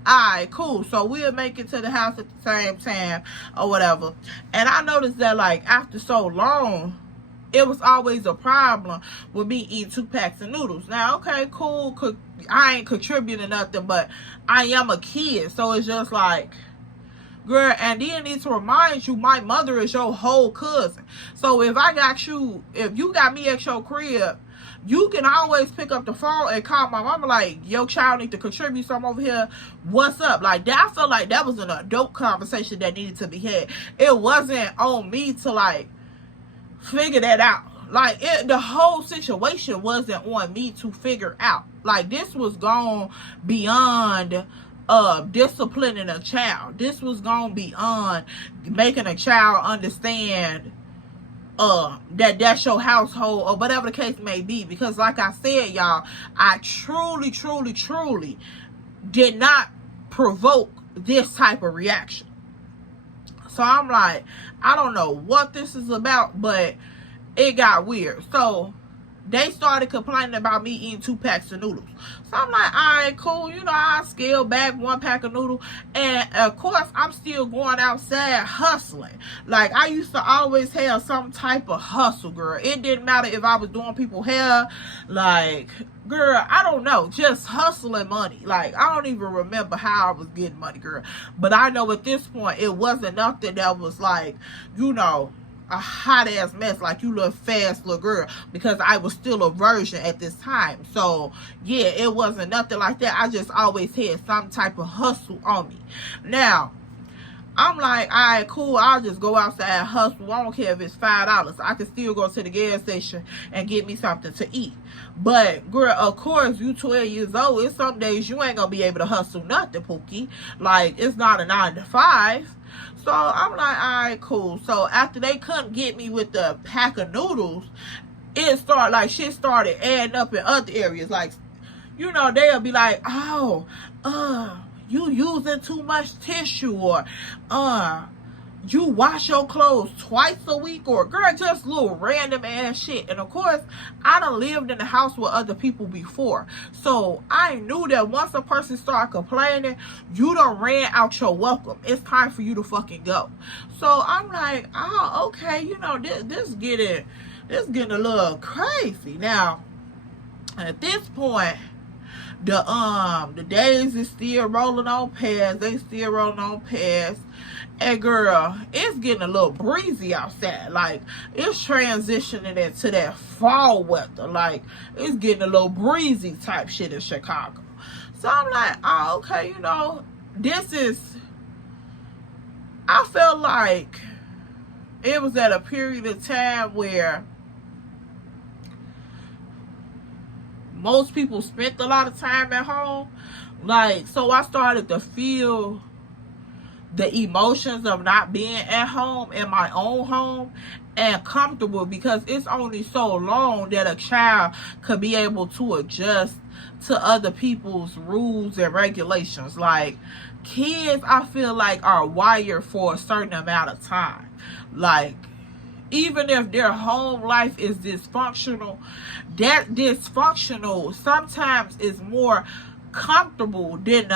right, cool. So we'll make it to the house at the same time or whatever. And I noticed that like after so long, it was always a problem with me eating 2 packs of noodles. Now, okay, cool. I ain't contributing nothing, but I am a kid. So it's just like, girl, and then need to remind you, my mother is your whole cousin. So if you got me at your crib, you can always pick up the phone and call my mama like, your child need to contribute something over here. What's up? Like that, I felt like that was an adult conversation that needed to be had. It wasn't on me to like figure that out. Like the whole situation wasn't on me to figure out. Like this was gone beyond disciplining a child. This was gone beyond making a child understand that's your household or whatever the case may be. Because like I said, y'all, I truly did not provoke this type of reaction. So I'm like, I don't know what this is about, but it got weird. So they started complaining about me eating 2 packs of noodles. So I'm like, all right, cool. You know, I scale back 1 pack of noodles. And of course, I'm still going outside hustling. Like, I used to always have some type of hustle, girl. It didn't matter if I was doing people's hair. Like, girl, I don't know. Just hustling money. Like, I don't even remember how I was getting money, girl. But I know at this point, it wasn't nothing that was like, you know, a hot ass mess like you little fast little girl, because I was still a virgin at this time. So yeah, it wasn't nothing like that. I just always had some type of hustle on me. Now I'm like, all right, cool, I'll just go outside and hustle. I don't care if it's $5. I can still go to the gas station and get me something to eat. But girl, of course, you 12 years old, it's some days you ain't gonna be able to hustle nothing, Pookie. Like, it's not a 9 to 5. So I'm like, all right, cool. So after they couldn't get me with the pack of noodles, it started, like, shit started adding up in other areas. Like, you know, they'll be like, oh, you using too much tissue, or you wash your clothes twice a week, or girl, just little random ass shit. And of course, I done lived in the house with other people before, so I knew that once a person started complaining, you done ran out your welcome. It's time for you to fucking go. So I'm like, oh, okay, you know, this getting a little crazy. Now, at this point, the days is still rolling on past. They still rolling on past. And girl, it's getting a little breezy outside. Like, it's transitioning into that fall weather. Like, it's getting a little breezy type shit in Chicago. So I'm like, oh, okay, you know, I felt like it was at a period of time where most people spent a lot of time at home. Like, so I started to feel the emotions of not being at home, in my own home, and comfortable, because it's only so long that a child could be able to adjust to other people's rules and regulations. Like, kids, I feel like, are wired for a certain amount of time. Like, even if their home life is dysfunctional, that dysfunctional sometimes is more comfortable than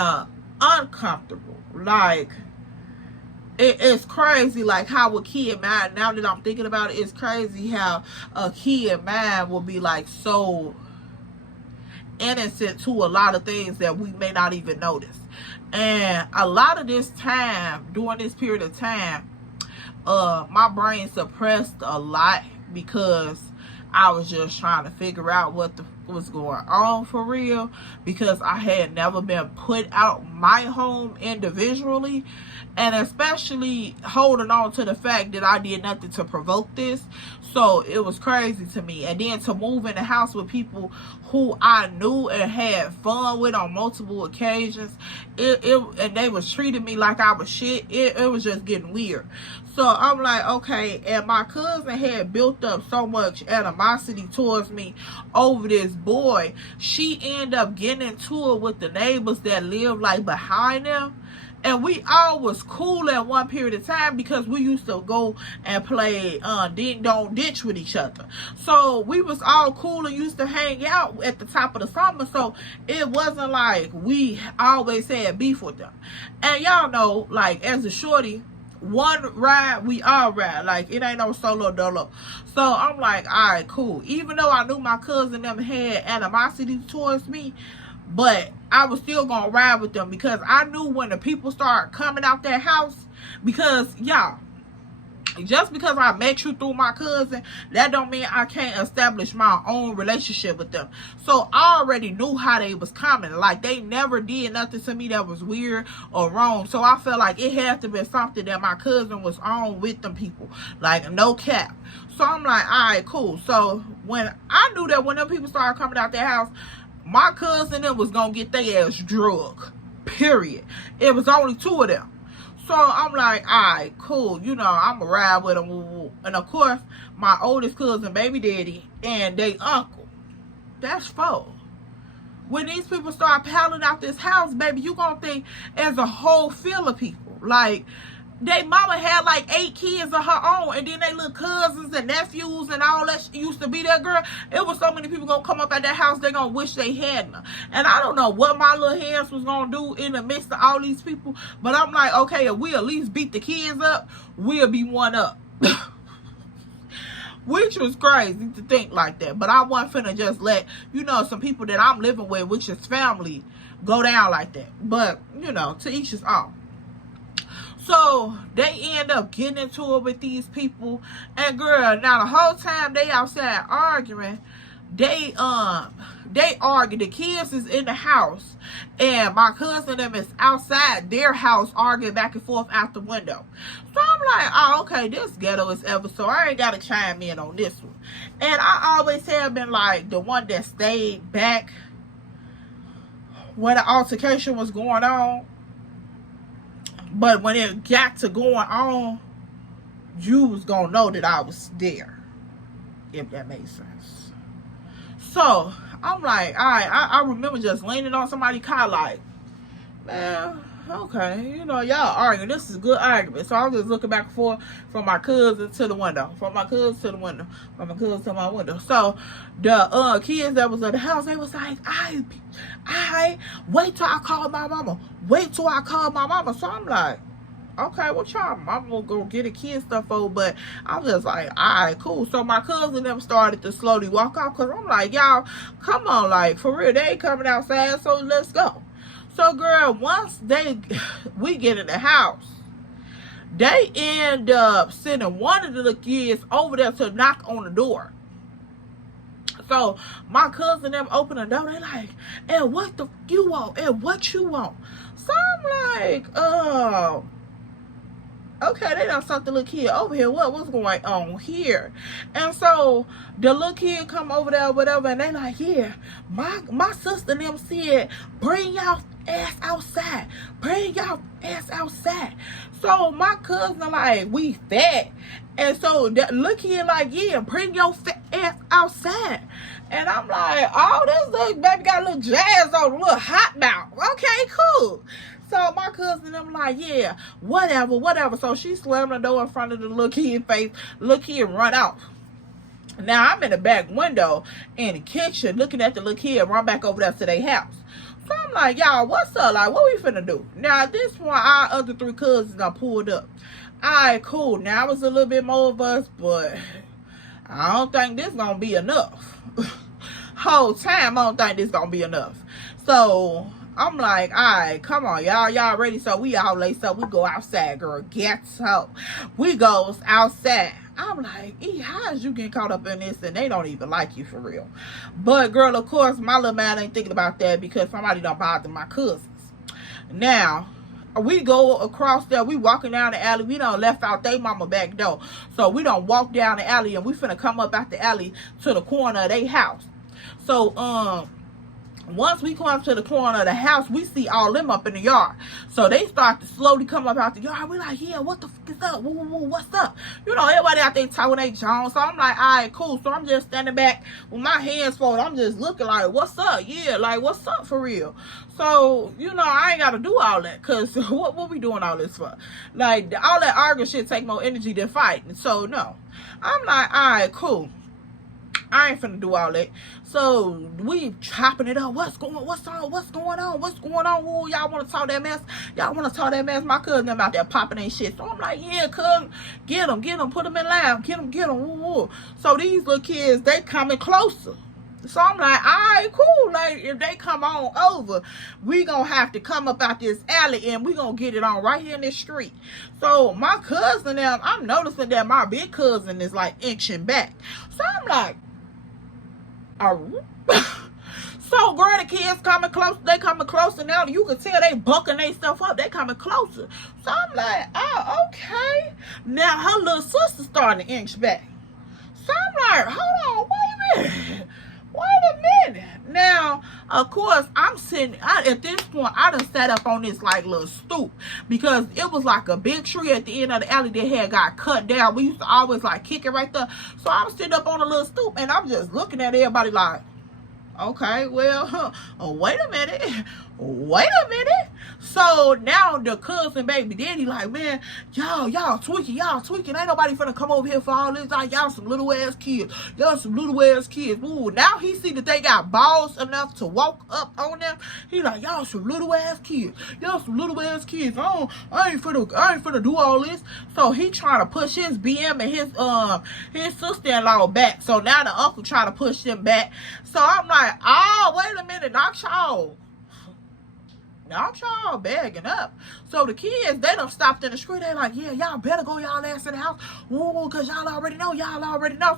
uncomfortable. Like, it's crazy, like, how a kid mind, now that I'm thinking about it, it's crazy how a kid mind will be like so innocent to a lot of things that we may not even notice. And a lot of this time, during this period of time, my brain suppressed a lot, because I was just trying to figure out what was going on for real, because I had never been put out my home individually, and especially holding on to the fact that I did nothing to provoke this. So it was crazy to me. And then to move in the house with people who I knew and had fun with on multiple occasions, and they was treating me like I was shit. It was just getting weird. So I'm like, okay. And my cousin had built up so much animosity towards me over this boy. She ended up getting into it with the neighbors that lived like behind them. And we all was cool at one period of time, because we used to go and play ding dong ditch with each other. So we was all cool and used to hang out at the top of the summer. So it wasn't like we always had beef with them. And y'all know, like, as a shorty, one ride, we all ride. Like, it ain't no solo dolo. So I'm like, all right, cool. Even though I knew my cousin them had animosity towards me, but I was still gonna ride with them, because I knew when the people start coming out that house, because y'all, just because I met you through my cousin, that don't mean I can't establish my own relationship with them. So I already knew how they was coming. Like, they never did nothing to me that was weird or wrong. So I felt like it had to be something that my cousin was on with them people. Like, no cap. So I'm like, all right, cool. So when I knew that when them people started coming out their house, my cousin them was gonna get their ass drug. Period. It was only two of them. So I'm like, all right, cool. You know, I'm gonna ride with them. And of course, my oldest cousin, baby daddy, and they uncle. That's four. When these people start piling out this house, baby, you gonna think there's a whole field of people. Like, they mama had like 8 kids of her own, and then they little cousins and nephews and all that used to be there, girl. It was so many people gonna come up at that house, they gonna wish they hadn't. And I don't know what my little hands was gonna do in the midst of all these people, but I'm like, okay, if we at least beat the kids up, we'll be one up. Which was crazy to think like that. But I wasn't finna just let, you know, some people that I'm living with, which is family, go down like that. But, you know, to each his own. So they end up getting into it with these people, and girl, now the whole time they outside arguing, they argue. The kids is in the house, and my cousin them is outside their house arguing back and forth out the window. So I'm like, oh, okay, this ghetto is ever, so I ain't gotta chime in on this one. And I always have been like the one that stayed back when the altercation was going on. But when it got to going on, you was gonna know that I was there, if that makes sense. So I'm like, all right, I remember just leaning on somebody's car like, man, okay, you know, y'all arguing. This is a good argument. So I'm just looking back and forth from my cousin to the window, from my cousin to the window, from my cousin to my window. So the kids that was at the house, they was like, I wait till I call my mama. Wait till I call my mama. So I'm like, okay, well, y'all mama go get a kid stuff over, but I'm just like, all right, cool. So my cousin them started to slowly walk off, because I'm like, y'all, come on, like, for real, they ain't coming outside, so let's go. So, girl, once we get in the house, they end up sending one of the kids over there to knock on the door. So my cousin them open the door, they like, and what the you want? And what you want? So I'm like, okay, they done sent the little kid over here. What's going on here? And so the little kid come over there or whatever, and they like, yeah, my sister and them said, bring y'all ass outside. Bring y'all ass outside. So my cousin like, we fat. And so the little kid like, yeah, bring your fat ass outside. And I'm like, oh, this little baby got a little jazz on, a little hot mouth. Okay, cool. So my cousin, I'm like, yeah, whatever. So she slammed the door in front of the little kid's face. Little kid run off. Now I'm in the back window in the kitchen looking at the little kid run back over there to their house. So I'm like, y'all, what's up? Like, what we finna do? Now at this point, our other three cousins are pulled up. All right, cool. Now it was a little bit more of us, but I don't think this gonna be enough. Whole time, I don't think this gonna be enough. So I'm like, all right, come on, y'all ready? So we all lace up. We go outside, girl. Get so. We goes outside. I'm like, how is you getting caught up in this and they don't even like you for real? But girl, of course, my little man ain't thinking about that because somebody don't bother my cousins. Now, we go across there. We walking down the alley. We done left out they mama back door. So we done walk down the alley and we finna come up out the alley to the corner of their house. So, once we come to the corner of the house, we see all them up in the yard. So they start to slowly come up out the yard. We like, yeah, what the fuck is up? What's up? You know, everybody out there talking they Jones. So I'm like, all right, cool. So I'm just standing back with my hands folded. I'm just looking like, what's up? Yeah, like, what's up for real? So, you know, I ain't got to do all that. Because what we doing all this for? Like, all that arguing shit take more energy than fighting. So, no. I'm like, all right, cool. I ain't finna do all that. So we chopping it up. What's going on? What's going on? Ooh, y'all want to talk that mess? My cousin them out there popping their shit. So I'm like, yeah, cousin, get them, put them in line, get them. Ooh. So these little kids, they coming closer. So I'm like, all right, cool. Like, if they come on over, we gonna have to come up out this alley and we gonna get it on right here in this street. So my cousin them, I'm noticing that my big cousin is like inching back. So I'm like, so girl, the kids coming close. They coming closer now. You can tell they bucking their stuff up. They coming closer. So I'm like, oh, okay. Now her little sister starting to inch back. So I'm like, hold on, wait a minute. Now, of course, I'm sitting, at this point, I done sat up on this like little stoop because it was like a big tree at the end of the alley that had got cut down. We used to always like kick it right there. So I'm sitting up on a little stoop and I'm just looking at everybody like, okay, well, wait a minute. So now the cousin baby daddy like, man, y'all tweaking. Ain't nobody finna come over here for all this. Like, y'all some little ass kids. Ooh, now he see that they got balls enough to walk up on them. He like, y'all some little ass kids. I ain't finna do all this. So he trying to push his BM and his sister-in-law back. So now the uncle trying to push them back. So I'm like, oh, wait a minute, knock y'all bagging up. So the kids, they done stopped in the street. They like, yeah, y'all better go y'all ass in the house. Ooh, cause y'all already know.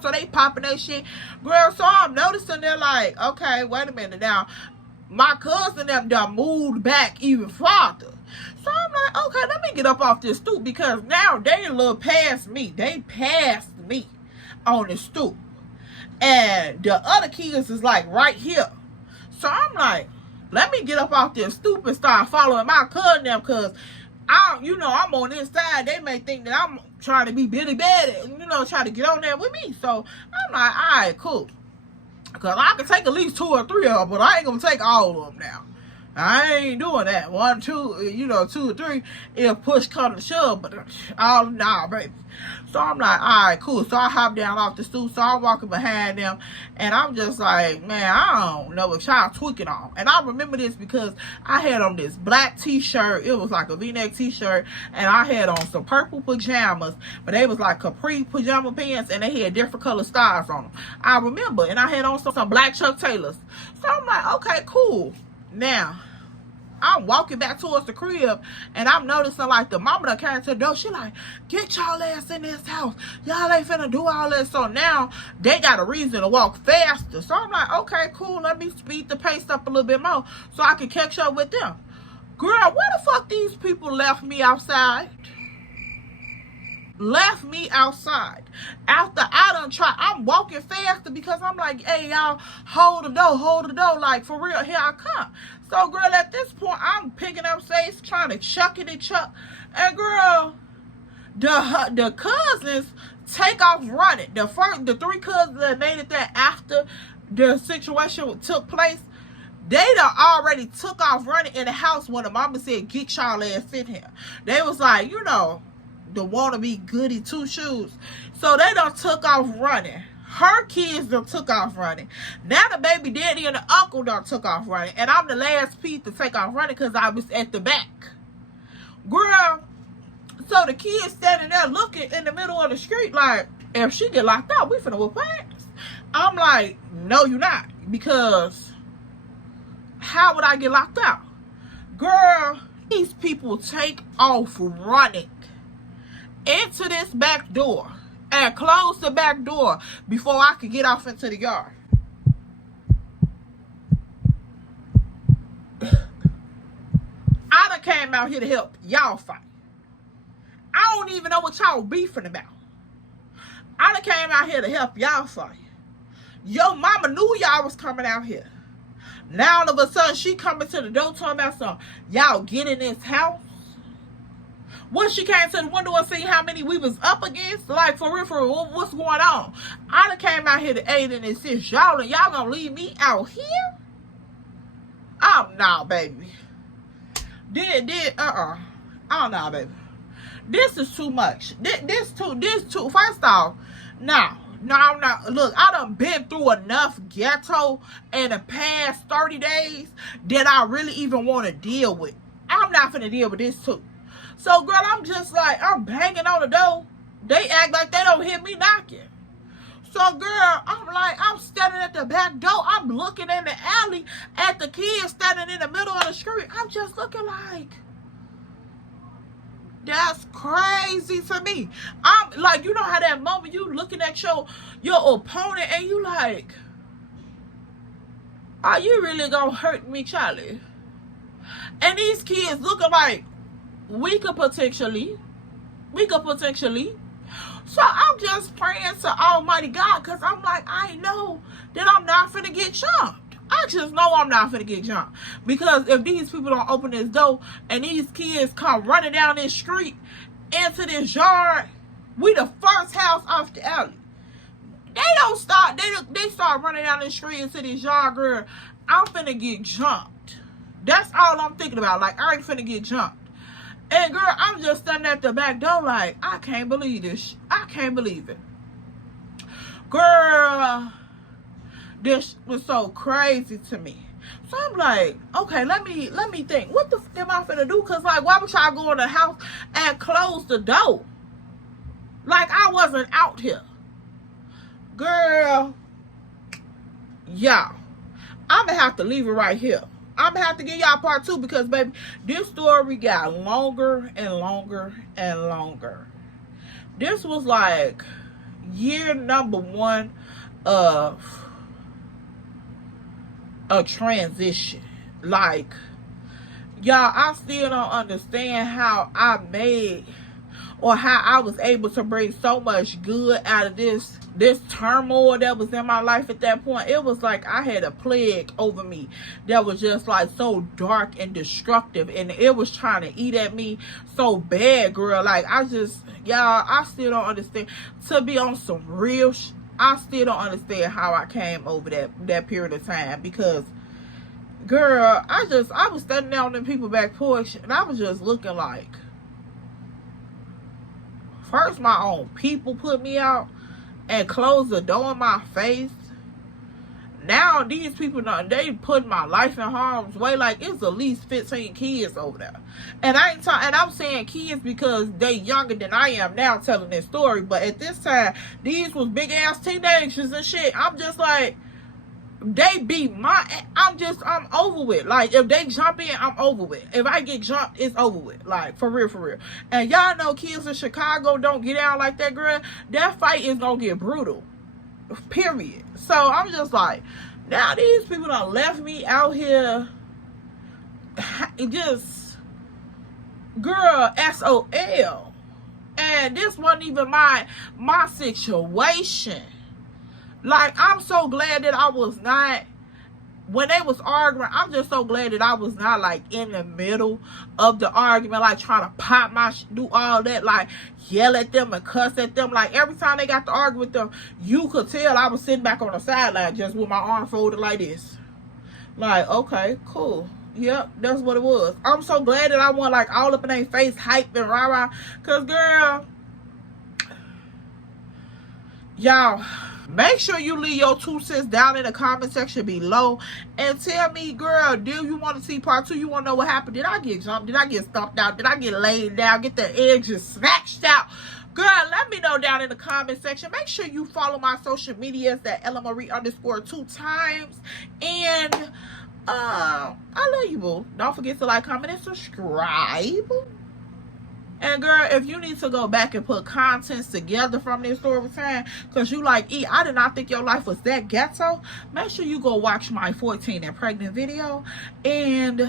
So they popping that shit. Girl, so I'm noticing they're like, okay, wait a minute now. My cousin them done moved back even farther. So I'm like, okay, let me get up off this stoop because now they a little past me. They passed me on the stoop. And the other kids is like right here. So I'm like, let me get up off this stoop and start following my cousin them because I'm on this side. They may think that I'm trying to be Billy Bad and, try to get on there with me. So I'm like, all right, cool. Because I can take at least 2 or 3 of them, but I ain't going to take all of them now. I ain't doing that. 1, 2, 2 or 3, if push come to shove, but all nah, baby. So I'm like, all right, cool. So I hop down off the stool. So I'm walking behind them, and I'm just like, man, I don't know what y'all tweaking on. And I remember this because I had on this black t-shirt. It was like a v-neck t-shirt, and I had on some purple pajamas, but they was like capri pajama pants, and they had different color stars on them. I remember, and I had on some black Chuck Taylors. So I'm like, okay, cool. Now, I'm walking back towards the crib, and I'm noticing, like, the mama that came to the door, she like, get y'all ass in this house. Y'all ain't finna do all that. So now, they got a reason to walk faster. So I'm like, okay, cool. Let me speed the pace up a little bit more so I can catch up with them. Girl, where the fuck these people left me outside? Left me outside after I done tried. I'm walking faster because I'm like, hey, y'all, hold the door, like, for real, here I come. So, girl, at this point, I'm picking up Sage, trying to chuck it and chuck, and girl, the cousins take off running. The 3 cousins that made it there after the situation took place, they done already took off running in the house when the mama said, get y'all ass in here. They was like, the wannabe goody 2 shoes. So they done took off running. Her kids done took off running. Now the baby daddy and the uncle done took off running. And I'm the last piece to take off running because I was at the back. Girl, so the kids standing there looking in the middle of the street like, if she get locked out, we finna whoop her ass. I'm like, no, you not. Because how would I get locked out? Girl, these people take off running into this back door and close the back door before I could get off into the yard. I done came out here to help y'all fight. I don't even know what y'all beefing about. I done came out here to help y'all fight. Your mama knew y'all was coming out here. Now all of a sudden she coming to the door talking about something. Y'all get in this house. When she came to the window and see how many we was up against, like, for real, what's going on? I done came out here to aid and assist y'all, and y'all gonna leave me out here? Oh, no, baby. Oh, no, baby. This is too much. This too, first off, no, look, I done been through enough ghetto in the past 30 days that I really even want to deal with. I'm not finna deal with this too. So, girl, I'm just like, I'm banging on the door. They act like they don't hear me knocking. So, girl, I'm like, I'm standing at the back door. I'm looking in the alley at the kids standing in the middle of the street. I'm just looking like, that's crazy to me. I'm like, you know how that moment you looking at your opponent and you like, are you really gonna hurt me, Charlie? And these kids looking like, we could potentially. So I'm just praying to Almighty God because I'm like, I know that I'm not finna get jumped. I just know I'm not finna get jumped. Because if these people don't open this door and these kids come running down this street into this yard, we the first house off the alley. They don't start, they start running down the street into this yard, girl. I'm finna get jumped. That's all I'm thinking about. Like, I ain't finna get jumped. And girl, I'm just standing at the back door like, I can't believe this. I can't believe it. Girl, this was so crazy to me. So I'm like, okay, let me think. What the f am I finna do? Because, like, why would y'all go in the house and close the door? Like, I wasn't out here. Girl, y'all, I'm going to have to leave it right here. I'm going to have to give y'all part 2 because, baby, this story got longer and longer and longer. This was like year number 1 of a transition. Like, y'all, I still don't understand how I made or how I was able to bring so much good out of this turmoil that was in my life at that point. It was like I had a plague over me that was just like so dark and destructive, and it was trying to eat at me so bad, girl. Like, y'all, I still don't understand. To be on some real I still don't understand how I came over that period of time, because Girl, I was standing there on them people back porch, and I was just looking like, first my own people put me out and closed the door in my face. Now these people, they put my life in harm's way. Like, it's at least 15 kids over there. And I'm saying kids because they younger than I am now telling this story. But at this time, these was big ass teenagers and shit. I'm just like, they beat I'm over with. Like, if they jump in, I'm over with. If I get jumped, it's over with. Like, for real, for real. And y'all know kids in Chicago don't get out like that, girl. That fight is gonna get brutal. Period. So I'm just like, now these people done left me out here. Just, girl, SOL. And this wasn't even my situation. Like, I'm so glad that I was not, when they was arguing, I'm just so glad that I was not, like, in the middle of the argument, like, trying to pop my do all that, like, yell at them and cuss at them. Like, every time they got to argue with them, you could tell I was sitting back on the sideline just with my arm folded like this. Like, okay, cool. Yep, that's what it was. I'm so glad that I wasn't, like, all up in their face, hype and rah-rah. Because, girl, y'all, make sure you leave your 2 cents down in the comment section below and tell me, girl, do you want to see part 2? You want to know what happened? Did I get jumped? Did I get stomped out? Did I get laid down? Get the edges snatched out? Girl, let me know down in the comment section. Make sure you follow my social medias at @EllaMarie_2times. And I love you, boo. Don't forget to like, comment, and subscribe. And girl, if you need to go back and put contents together from this story time, because you like, I did not think your life was that ghetto, make sure you go watch my 14 and pregnant video. And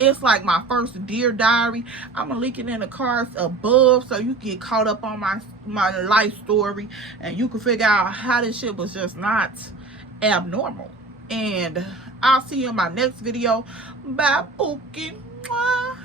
it's like my first Dear Diary. I'm going to link it in the cards above so you can get caught up on my life story. And you can figure out how this shit was just not abnormal. And I'll see you in my next video. Bye, Pookie. Mwah.